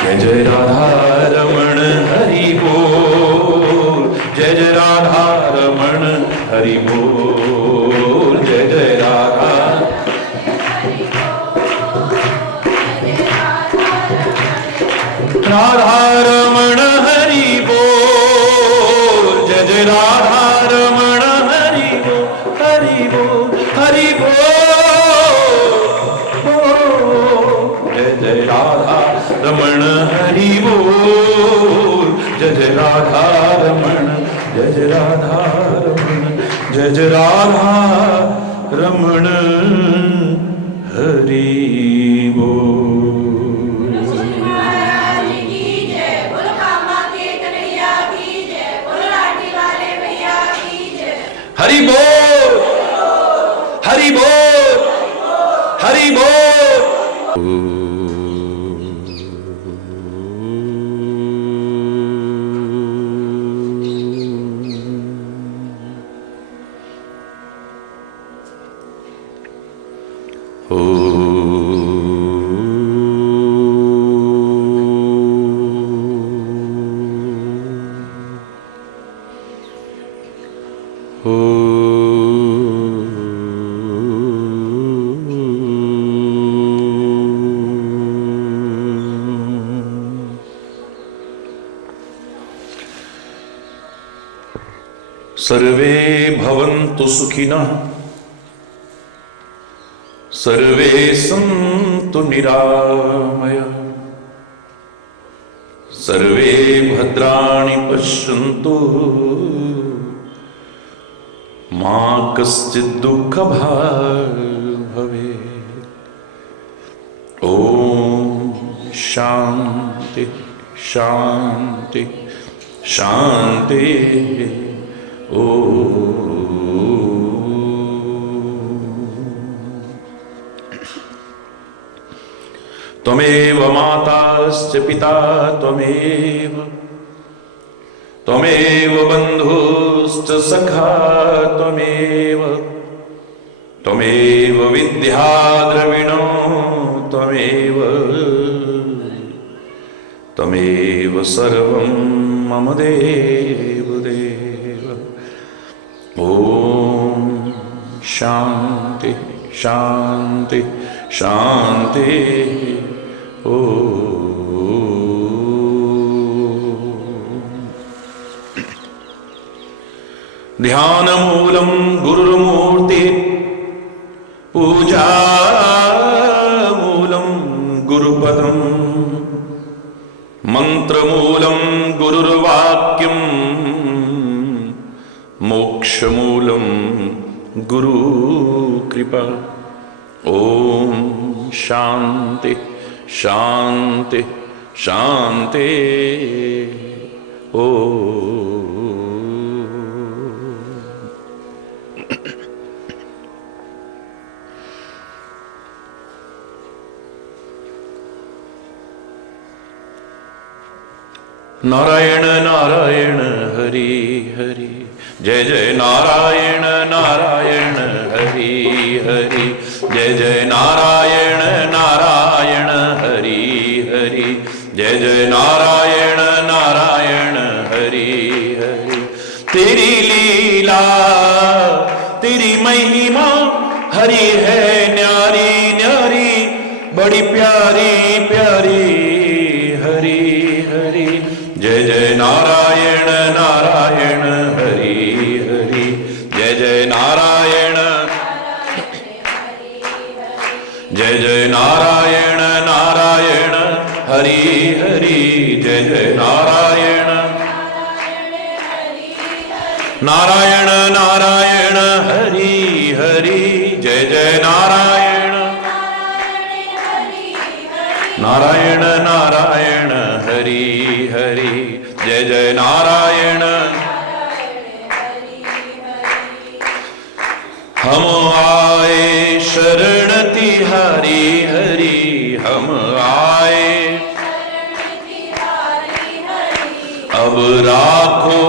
जय जय राधा रमण हरि बोल, जय जय राधा रमण हरि बोल। जय जय राधा, राधा रमण हरि बोल, जय जय राधा रमण हरि बोल, हरि बोल, हरि बोल। जय जय राधा रमण हरि बोल, जय जय राधा रमण, जय जय राधा रमण, जय जय राधा रमण हरि बोल। हरि बोल, हरि बोल, हरि बोल। सर्वे भवन्तु सुखिनः, सर्वे सन्तु निरामयाः, सर्वे भद्राणि पश्यन्तु, मा कश्चित् दुःखभाग् भवेत्। ॐ शान्ति शान्ति शान्ति। त्वमेव माताश्च पिता त्वमेव, त्वमेव बन्धुश्च सखा त्वमेव, त्वमेव विद्या द्रविणो त्वमेव, त्वमेव सर्वं मम देव देव। ॐ शान्ति शान्ति शान्ति। ध्यानमूलं गुरुर्मूर्ति, पूजामूलं गुरुपदम्, मंत्रमूलं गुरुर्वाक्यं, मोक्षमूलं गुरुकृपा। ॐ शान्ति शान्ति शान्ति। नारायण नारायण हरि हरि, जय जय नारायण नारायण हरि हरि, जय जय नारायण नारायण हरि हरि, जय जय नारायण नारायण हरि हरि। तेरी लीला तेरी महिमा हरि है न्यारी न्यारी, बड़ी प्यारी प्यारी हरि हरि, जय जय नारायण नारायण हरि हरि, जय जय नारायण, जय जय नारायण नारायण हरि हरि, जय जय नारायण नारायण नारायण हरि हरि, जय जय नारायण नारायण नारायण हरि हरि, जय जय नारायण। हम आए शरण तिहारी हरि, हम आए अब राखो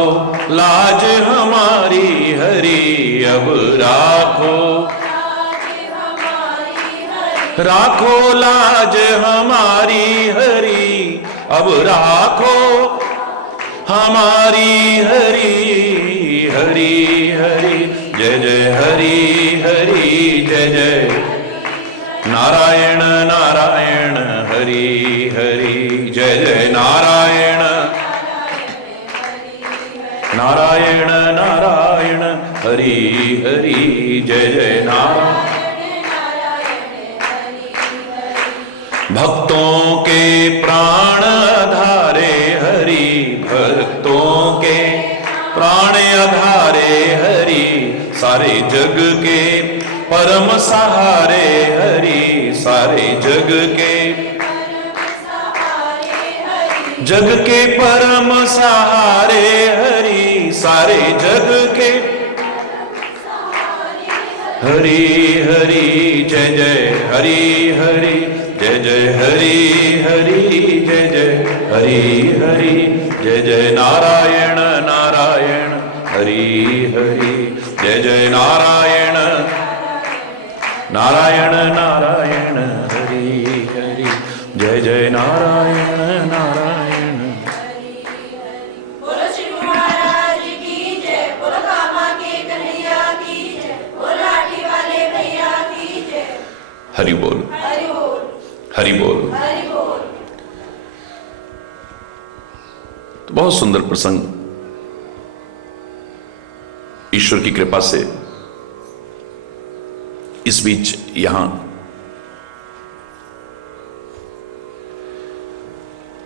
लाज हमारी हरि, अब राखो राखो लाज हमारी हरि, अब राखो हमारी हरि हरि हरि, जय जय हरि हरि, जय जय नारायण नारायण हरि हरि, जय जय नारायण नारायण नारायण हरि हरि, जय जय नारायण। भक्तों के प्राण आधारे हरि, भक्तों के प्राण आधारे हरि, सारे जग के परम सहारे हरि, सारे जग के परम सहारे हरि, सारे जग के हरि हरि, जय जय हरि हरि, जय जय हरि हरि, जय जय हरि हरि, जय जय नारायण नारायण हरि हरि, जय जय नारायण नारायण नारायण हरि हरि, जय जय नारायण नारायण। बोलो श्री महाराज की जय, बोलो कामा के कन्हैया की जय, बोलो लाठी वाले भैया की जय। हरि बोल हरि बोल हरि बोल। हरि बोल। तो बहुत सुंदर प्रसंग ईश्वर की कृपा से इस बीच यहां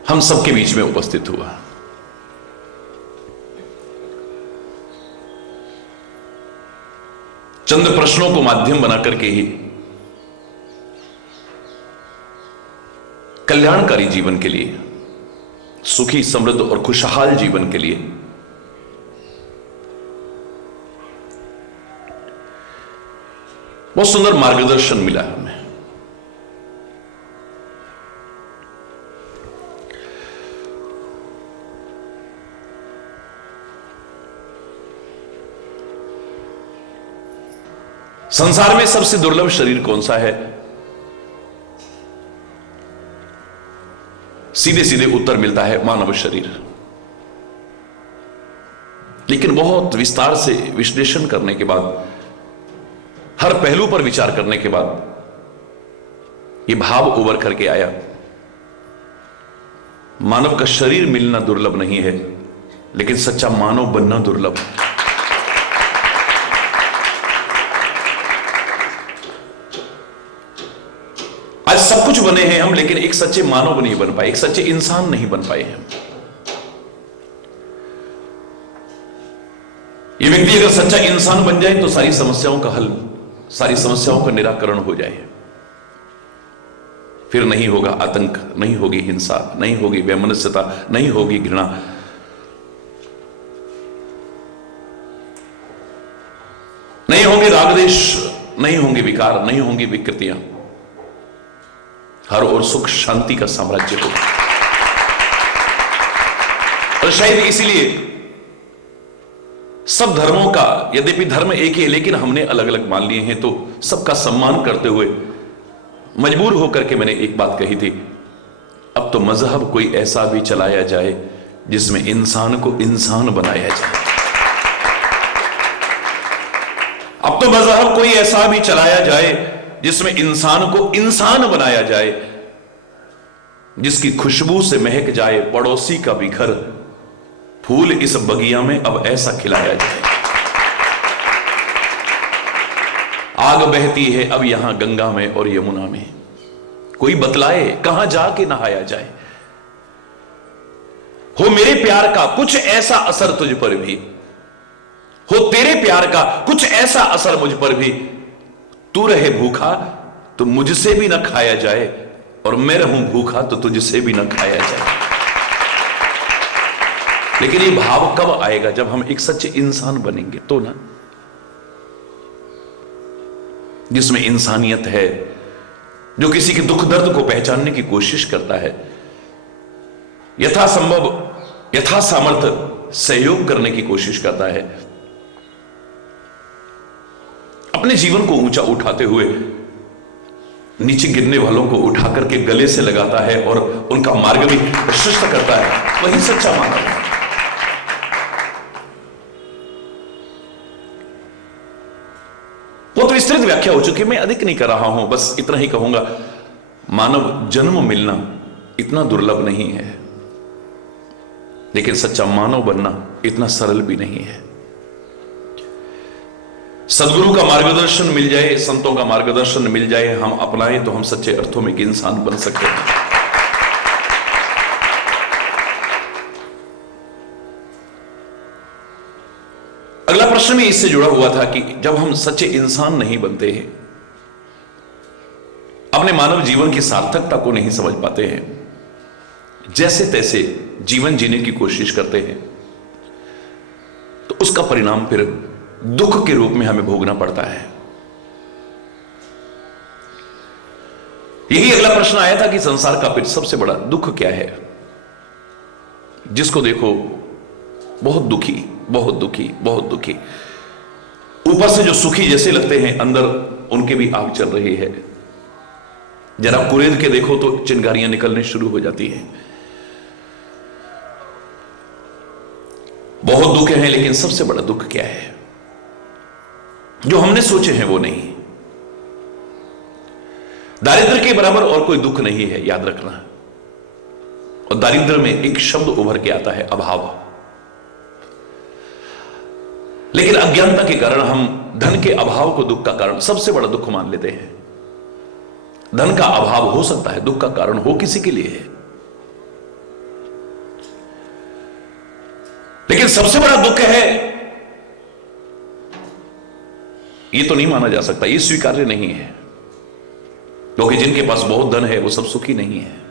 हम सबके बीच में उपस्थित हुआ। चंद प्रश्नों को माध्यम बनाकर के ही कल्याणकारी जीवन के लिए, सुखी समृद्ध और खुशहाल जीवन के लिए बहुत सुंदर मार्गदर्शन मिला हमें। संसार में सबसे दुर्लभ शरीर कौन सा है? सीधे सीधे उत्तर मिलता है मानव शरीर। लेकिन बहुत विस्तार से विश्लेषण करने के बाद, हर पहलू पर विचार करने के बाद यह भाव उभर करके आया, मानव का शरीर मिलना दुर्लभ नहीं है, लेकिन सच्चा मानव बनना दुर्लभ है। आज सब कुछ बने हैं हम, लेकिन एक सच्चे मानव नहीं बन पाए, एक सच्चे इंसान नहीं बन पाए हैं। ये व्यक्ति अगर सच्चा इंसान बन जाए तो सारी समस्याओं का हल, सारी समस्याओं का निराकरण हो जाए। फिर नहीं होगा आतंक, नहीं होगी हिंसा, नहीं होगी वैमनस्यता, नहीं होगी घृणा, नहीं होंगे रागदेश, नहीं होंगे विकार, नहीं होंगी विकृतियां। हर ओर सुख शांति का साम्राज्य होगा। और शायद इसीलिए सब धर्मों का, यद्यपि धर्म एक ही है लेकिन हमने अलग अलग मान लिए हैं, तो सबका सम्मान करते हुए मजबूर होकर के मैंने एक बात कही थी, अब तो मजहब कोई ऐसा भी चलाया जाए जिसमें इंसान को इंसान बनाया जाए। अब तो मजहब कोई ऐसा भी चलाया जाए जिसमें इंसान को इंसान बनाया जाए, जिसकी खुशबू से महक जाए पड़ोसी का भी घर, फूल इस बगिया में अब ऐसा खिलाया जाए। आग बहती है अब यहां गंगा में और यमुना में, कोई बतलाए कहां जाके नहाया जाए। हो मेरे प्यार का कुछ ऐसा असर तुझ पर भी, हो तेरे प्यार का कुछ ऐसा असर मुझ पर भी, तू रहे भूखा तो मुझसे भी ना खाया जाए, और मैं रहूं भूखा तो तुझसे भी ना खाया जाए। लेकिन ये भाव कब आएगा? जब हम एक सच्चे इंसान बनेंगे तो ना, जिसमें इंसानियत है, जो किसी के दुख दर्द को पहचानने की कोशिश करता है, यथासंभव यथा सामर्थ्य सहयोग करने की कोशिश करता है, अपने जीवन को ऊंचा उठाते हुए नीचे गिरने वालों को उठाकर के गले से लगाता है और उनका मार्ग भी प्रशस्त करता है, वही सच्चा मानव है। वो तो विस्तृत व्याख्या हो चुकी है, मैं अधिक नहीं कर रहा हूं, बस इतना ही कहूंगा, मानव जन्म मिलना इतना दुर्लभ नहीं है, लेकिन सच्चा मानव बनना इतना सरल भी नहीं है। सदगुरु का मार्गदर्शन मिल जाए, संतों का मार्गदर्शन मिल जाए, हम अपनाएं तो हम सच्चे अर्थों में एक इंसान बन सकते हैं। अगला प्रश्न भी इससे जुड़ा हुआ था कि जब हम सच्चे इंसान नहीं बनते हैं, अपने मानव जीवन की सार्थकता को नहीं समझ पाते हैं, जैसे तैसे जीवन जीने की कोशिश करते हैं, तो उसका परिणाम फिर दुख के रूप में हमें भोगना पड़ता है। यही अगला प्रश्न आया था कि संसार का फिर सबसे बड़ा दुख क्या है? जिसको देखो बहुत दुखी, बहुत दुखी, बहुत दुखी, ऊपर से जो सुखी जैसे लगते हैं, अंदर उनके भी आग चल रही है। जरा कुरेद के देखो तो चिंगारियां निकलने शुरू हो जाती हैं। बहुत दुख है, लेकिन सबसे बड़ा दुख क्या है? जो हमने सोचे हैं वो नहीं। दारिद्र के बराबर और कोई दुख नहीं है, याद रखना। और दारिद्र में एक शब्द उभर के आता है, अभाव। लेकिन अज्ञानता के कारण हम धन के अभाव को दुख का कारण, सबसे बड़ा दुख मान लेते हैं। धन का अभाव हो सकता है दुख का कारण हो किसी के लिए, लेकिन सबसे बड़ा दुख है, ये तो नहीं माना जा सकता, ये स्वीकार्य नहीं है, क्योंकि जिनके पास बहुत धन है वो सब सुखी नहीं है।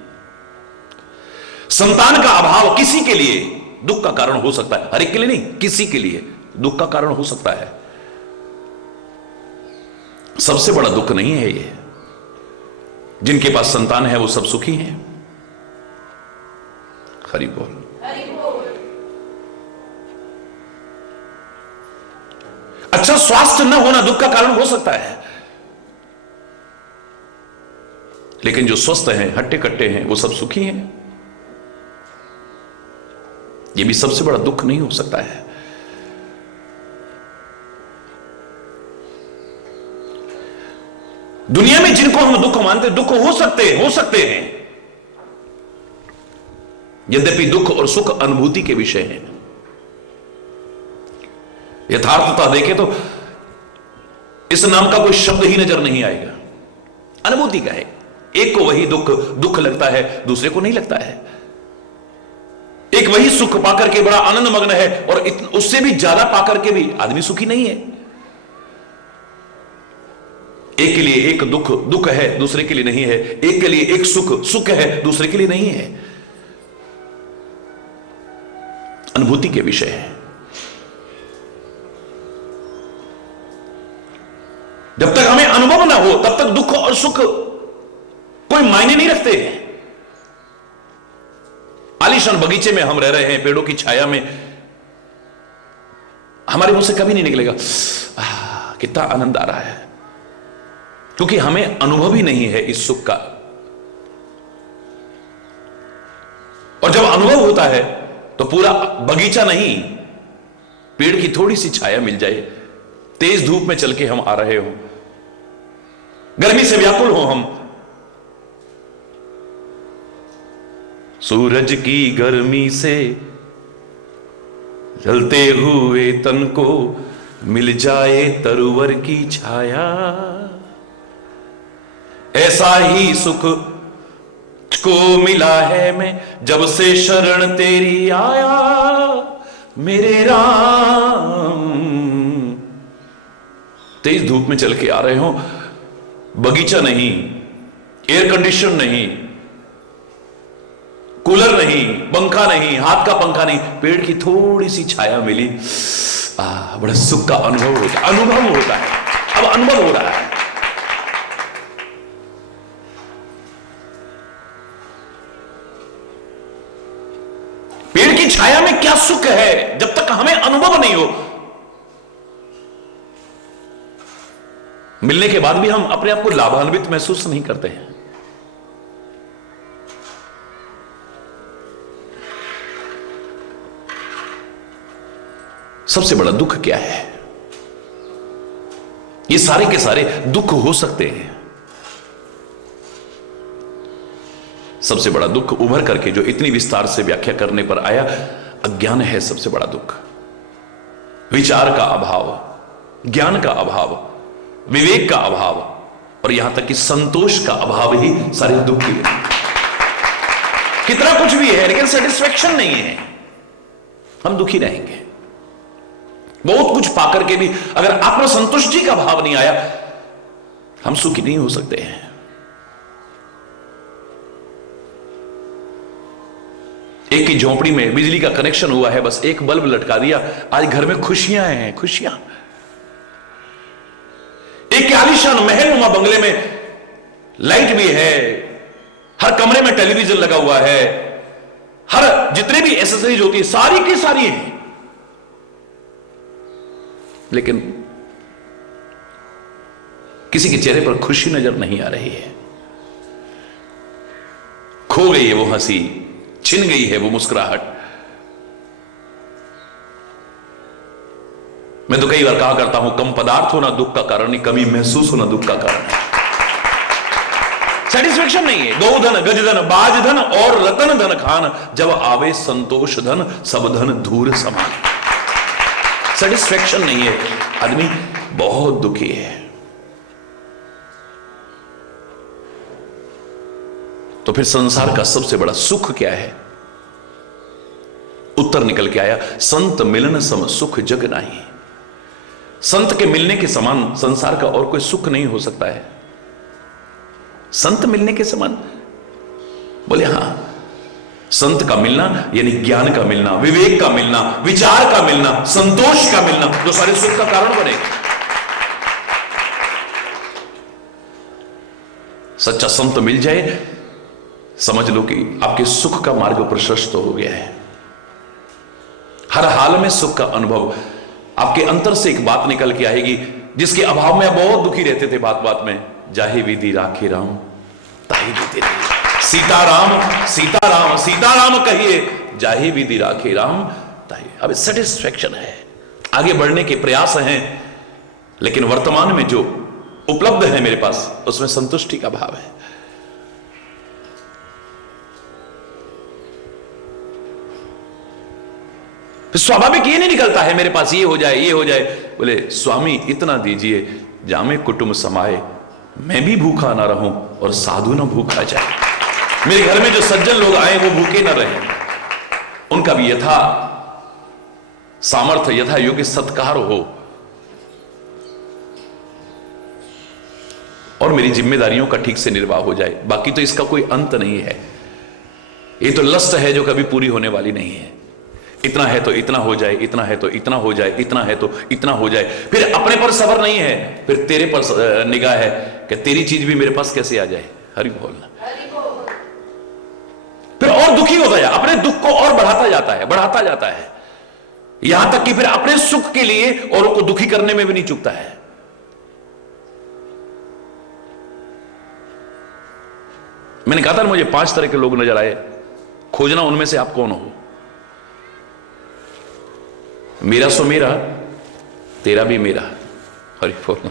संतान का अभाव किसी के लिए दुख का कारण हो सकता है, हर एक के लिए नहीं, किसी के लिए दुख का कारण हो सकता है। सबसे बड़ा दुख नहीं है ये। जिनके पास संतान है वो सब सुखी हैं। हरि बोल। अच्छा स्वास्थ्य न होना दुख का कारण हो सकता है, लेकिन जो स्वस्थ हैं, हट्टे कट्टे हैं, वो सब सुखी हैं। ये भी सबसे बड़ा दुख नहीं हो सकता है। दुनिया में जिनको हम दुख मानते, दुख हो सकते हैं, यद्यपि दुख और सुख अनुभूति के विषय हैं। यथार्थता देखें तो इस नाम का कोई शब्द ही नजर नहीं आएगा, अनुभूति का है। एक को वही दुख लगता है, दूसरे को नहीं लगता है। एक वही सुख पाकर के बड़ा आनंद मग्न है, और उससे भी ज्यादा पाकर के भी आदमी सुखी नहीं है। एक के लिए एक दुख है, दूसरे के लिए नहीं है। एक के लिए एक सुख है, दूसरे के लिए नहीं है। अनुभूति के विषय है। जब तक हमें अनुभव ना हो तब तक दुख और सुख कोई मायने नहीं रखते हैं। आलीशान बगीचे में हम रह रहे हैं, पेड़ों की छाया में, हमारे मुंह से कभी नहीं निकलेगा कितना आनंद आ रहा है, क्योंकि हमें अनुभव ही नहीं है इस सुख का। और जब अनुभव होता है तो पूरा बगीचा नहीं, पेड़ की थोड़ी सी छाया मिल जाए, तेज धूप में चल के हम आ रहे हो, गर्मी से व्याकुल हो हम, सूरज की गर्मी से जलते हुए तन को मिल जाए तरुवर की छाया, ऐसा ही सुख को मिला है मैं जब से शरण तेरी आया मेरे राम। तेज धूप में चल के आ रहे हो, बगीचा नहीं, एयर कंडीशन नहीं, कूलर नहीं, पंखा नहीं, हाथ का पंखा नहीं, पेड़ की थोड़ी सी छाया मिली, बड़ा सुख का अनुभव होता है। अब अनुभव हो रहा है। पेड़ की छाया में क्या सुख है जब तक हमें अनुभव नहीं हो। मिलने के बाद भी हम अपने आप को लाभान्वित महसूस नहीं करते हैं। सबसे बड़ा दुख क्या है? ये सारे के सारे दुख हो सकते हैं। सबसे बड़ा दुख उभर करके जो इतनी विस्तार से व्याख्या करने पर आया, अज्ञान है सबसे बड़ा दुख। विचार का अभाव, ज्ञान का अभाव, विवेक का अभाव और यहां तक कि संतोष का अभाव ही सारे दुख की है। कितना कुछ भी है लेकिन सेटिस्फेक्शन नहीं है, हम दुखी रहेंगे। बहुत कुछ पाकर के भी अगर आत्मसंतुष्टि का भाव नहीं आया, हम सुखी नहीं हो सकते हैं। एक की झोंपड़ी में बिजली का कनेक्शन हुआ है, बस एक बल्ब लटका दिया, आज घर में खुशियां हैं, खुशियां। एक आलीशान महलनुमा बंगले में लाइट भी है, हर कमरे में टेलीविजन लगा हुआ है, हर जितने भी एसेसरीज होती है सारी की सारी हैं, लेकिन किसी के चेहरे पर खुशी नजर नहीं आ रही है। खो गई है वो हंसी, छिन गई है वो मुस्कुराहट। मैं तो कई बार कहा करता हूं, कम पदार्थ होना दुख का कारण नहीं, कमी महसूस होना दुख का कारण है। सेटिस्फेक्शन नहीं है। गौधन, गजधन, बाजधन और रतन धन खान, जब आवे संतोष धन सब धन धूर समान। सेटिस्फेक्शन नहीं है, आदमी बहुत दुखी है। तो फिर संसार का सबसे बड़ा सुख क्या है? उत्तर निकल के आया, संत मिलन सम सुख जग नहीं। संत के मिलने के समान संसार का और कोई सुख नहीं हो सकता है। संत मिलने के समान? बोले हां, संत का मिलना यानी ज्ञान का मिलना, विवेक का मिलना, विचार का मिलना, संतोष का मिलना, जो सारे सुख का कारण बनेगा। सच्चा संत मिल जाए, समझ लो कि आपके सुख का मार्ग प्रशस्त हो गया है। हर हाल में सुख का अनुभव आपके अंतर से एक बात निकल के आएगी, जिसके अभाव में आप बहुत दुखी रहते थे बात बात में। जाहे विधि राखे राम ताहि विधि राखे। सीताराम सीताराम सीताराम कहिए, जाहे विधि राखे राम ताहि। अब सेटिस्फेक्शन है, आगे बढ़ने के प्रयास हैं, लेकिन वर्तमान में जो उपलब्ध है मेरे पास उसमें संतुष्टि का भाव है। फिर स्वाभाविक ये नहीं निकलता है मेरे पास ये हो जाए ये हो जाए। बोले स्वामी इतना दीजिए, जामे कुटुंब समाए, मैं भी भूखा ना रहूं और साधु ना भूखा जाए। मेरे घर में जो सज्जन लोग आए वो भूखे ना रहे, उनका भी यथा सामर्थ्य यथा योग्य सत्कार हो, और मेरी जिम्मेदारियों का ठीक से निर्वाह हो जाए। बाकी तो इसका कोई अंत नहीं है। ये तो लस्ट है जो कभी पूरी होने वाली नहीं है। इतना है तो इतना हो जाए, इतना है तो इतना हो जाए, इतना है तो इतना हो जाए। फिर अपने पर सब्र नहीं है, फिर तेरे पर निगाह है कि तेरी चीज भी मेरे पास कैसे आ जाए। हरि बोलना। फिर और और दुखी होता जाए, अपने दुख को और बढ़ाता जाता है, यहां तक कि फिर अपने सुख के लिए औरों को दुखी करने में भी नहीं चूकता है। मैंने कहा था मुझे 5 तरह के लोग नजर आए, खोजना उनमें से आप कौन हो। मेरा सो मेरा, तेरा भी मेरा। हरि बोल।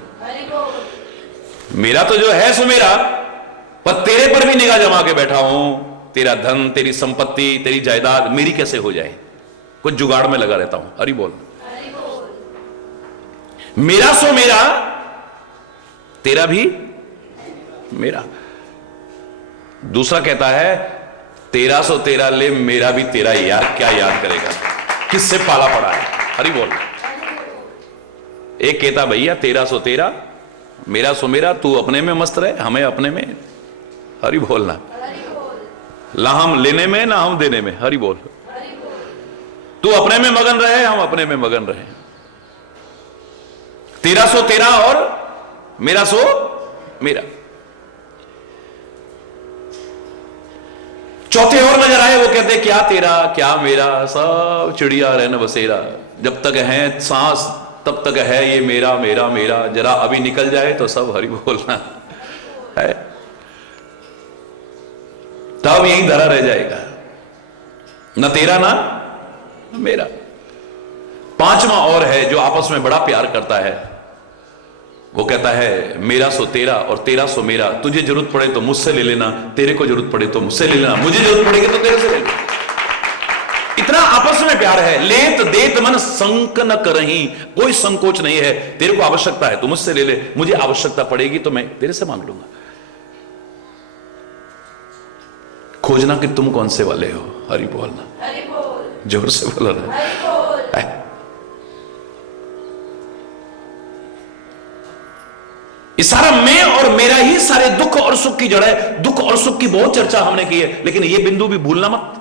मेरा तो जो है सो मेरा, पर तेरे पर भी निगाह जमा के बैठा हूं। तेरा धन, तेरी संपत्ति, तेरी जायदाद मेरी कैसे हो जाए, कुछ जुगाड़ में लगा रहता हूं। हरि बोल। मेरा सो मेरा, तेरा भी मेरा। दूसरा कहता है तेरा सो तेरा ले, मेरा भी तेरा। यार क्या याद करेगा, किससे पाला पड़ा है। हरि बोल। एक कहता भैया तेरा सो तेरा, मेरा सो मेरा, तू अपने में मस्त रहे, हमें अपने में। हरि बोलना। ना हम लेने में ना हम देने में। हरि बोल। तू अपने में मगन रहे, हम अपने में मगन रहे। तेरा सो तेरा और मेरा सो मेरा। चौथे और नजर आए, वो कहते क्या तेरा क्या मेरा, सब चिड़िया रहना बसेरा। जब तक है सांस तब तक है ये मेरा मेरा मेरा, जरा अभी निकल जाए तो सब हरि बोलना है, तब यही धरा रह जाएगा, न तेरा ना मेरा। पांचवा और है जो आपस में बड़ा प्यार करता है, वो कहता है मेरा सो तेरा और तेरा सो मेरा। तुझे जरूरत पड़े तो मुझसे ले लेना, तेरे को जरूरत पड़े तो मुझसे ले लेना, मुझे जरूरत पड़ेगी तो तेरे से ले लेना। इतना आपस में प्यार है। लेत देत मन संक न करहीं, कोई संकोच नहीं है। तेरे को आवश्यकता है तो मुझसे ले ले, मुझे आवश्यकता पड़ेगी तो मैं तेरे से मांग लूंगा। खोजना कि तुम कौन से वाले हो। हरि बोलना। हरि बोल। जोर से बोलो ना। हरि बोल। ये सारा मैं और मेरा ही सारे दुख और सुख की जड़ है। दुख और सुख की बहुत चर्चा हमने की है, लेकिन यह बिंदु भी भूलना मत।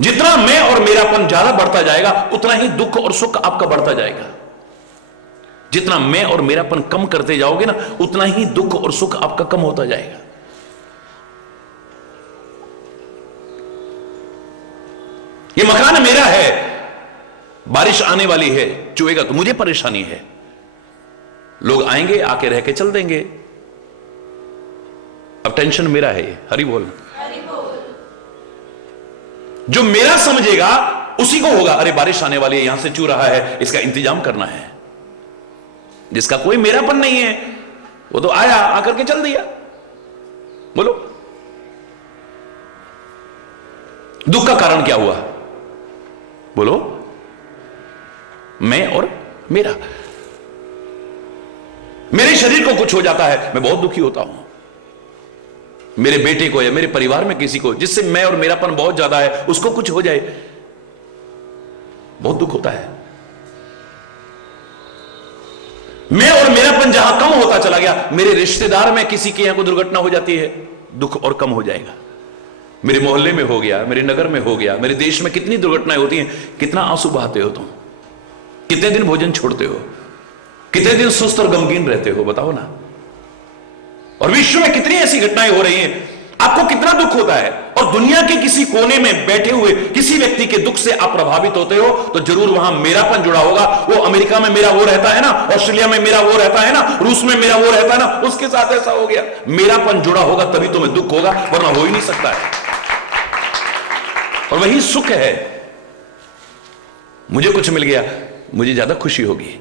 जितना मैं और मेरापन ज्यादा बढ़ता जाएगा, उतना ही दुख और सुख आपका बढ़ता जाएगा। जितना मैं और मेरापन कम करते जाओगे ना, उतना ही दुख और सुख आपका कम होता जाएगा। ये मकान मेरा है, बारिश आने वाली है, चुएगा तो मुझे परेशानी है। लोग आएंगे, आके रह के चल देंगे, अब टेंशन मेरा है ये। हरि बोल। जो मेरा समझेगा उसी को होगा, अरे बारिश आने वाली है, यहां से चू रहा है, इसका इंतजाम करना है। जिसका कोई मेरापन नहीं है, वो तो आया, आकर के चल दिया। बोलो दुख का कारण क्या हुआ? बोलो मैं और मेरा। मेरे शरीर को कुछ हो जाता है, मैं बहुत दुखी होता हूं। मेरे बेटे को या मेरे परिवार में किसी को जिससे मैं और मेरापन बहुत ज्यादा है, उसको कुछ हो जाए, बहुत दुख होता है। मैं और मेरापन जहां कम होता चला गया, मेरे रिश्तेदार में किसी के यहां को दुर्घटना हो जाती है, दुख और कम हो जाएगा। मेरे मोहल्ले में हो गया, मेरे नगर में हो गया, मेरे देश में कितनी दुर्घटनाएं होती हैं, कितना आंसू बहाते हो तुम, कितने दिन भोजन छोड़ते हो, कितने दिन सुस्त और गमगीन रहते हो, बताओ ना। और विश्व में कितनी ऐसी घटनाएं हो रही हैं, आपको कितना दुख होता है। और दुनिया के किसी कोने में बैठे हुए किसी व्यक्ति के दुख से आप प्रभावित होते हो, तो जरूर वहां मेरापन जुड़ा होगा। वो अमेरिका में मेरा वो रहता है ना, ऑस्ट्रेलिया में मेरा वो रहता है ना, रूस में मेरा वो रहता है ना, उसके साथ ऐसा हो गया। मेरापन जुड़ा होगा तभी तुम्हें दुख होगा, वरना हो ही नहीं सकता है। और वही सुख है। मुझे कुछ मिल गया, मुझे ज्यादा खुशी होगी।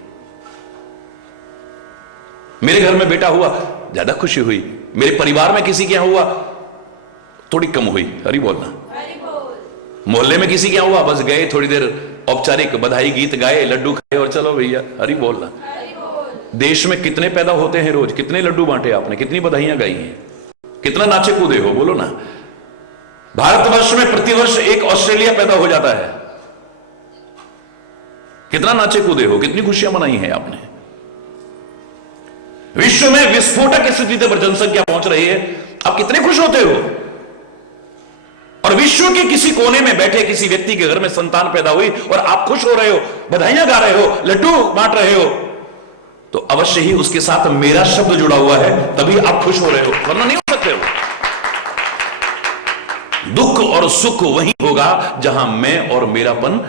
मेरे घर में बेटा हुआ, ज्यादा खुशी हुई। मेरे परिवार में किसी के यहां हुआ, थोड़ी कम हुई। हरि बोलना। मोहल्ले में किसी के यहां हुआ, बस गए, थोड़ी देर औपचारिक बधाई गीत गाए, लड्डू खाए और चलो भैया। हरि बोलना। देश में कितने पैदा होते हैं रोज, कितने लड्डू बांटे आपने, कितनी बधाइयां गाई हैं, कितना नाचे कूदे हो, बोलो ना। भारतवर्ष में प्रतिवर्ष एक ऑस्ट्रेलिया पैदा हो जाता है, कितना नाचे कूदे हो, कितनी खुशियां मनाई हैं आपने। विश्व में विस्फोटक स्थिति पर जनसंख्या पहुंच रही है, आप कितने खुश होते हो। और विश्व के किसी कोने में बैठे किसी व्यक्ति के घर में संतान पैदा हुई और आप खुश हो रहे हो, बधाइयां गा रहे हो, लड्डू बांट रहे हो, तो अवश्य ही उसके साथ मेरा शब्द जुड़ा हुआ है, तभी आप खुश हो रहे हो, वरना नहीं हो सकते हो। दुख और सुख वही होगा जहां मैं और मेरापन,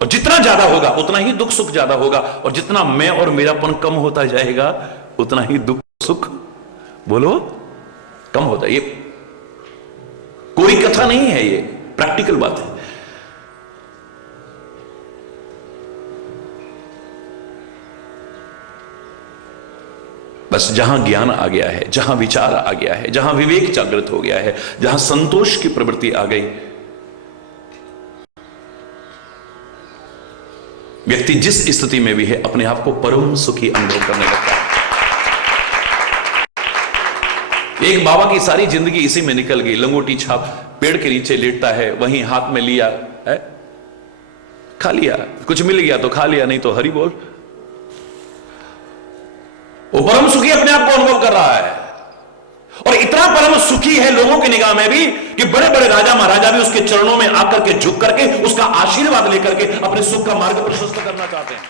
और जितना ज्यादा होगा उतना ही दुख सुख ज्यादा होगा, और जितना मैं और मेरापन कम होता जाएगा उतना ही दुख सुख, बोलो, कम होता है। ये कोई कथा नहीं है, ये प्रैक्टिकल बात है। बस जहां ज्ञान आ गया है, जहां विचार आ गया है, जहां विवेक जागृत हो गया है, जहां संतोष की प्रवृत्ति आ गई, व्यक्ति जिस स्थिति में भी है अपने आप को परम सुखी अनुभव करने लगता है। एक बाबा की सारी जिंदगी इसी में निकल गई, लंगोटी छाप, पेड़ के नीचे लेटता है, वहीं हाथ में लिया है, खा लिया, कुछ मिल गया तो खा लिया, नहीं तो हरि बोल। वो परम सुखी अपने आप को अनुभव कर रहा है, और इतना परम सुखी है लोगों की निगाह में भी कि बड़े बड़े राजा महाराजा भी उसके चरणों में आकर के झुक करके उसका आशीर्वाद लेकर के अपने सुख का मार्ग प्रशस्त करना चाहते हैं।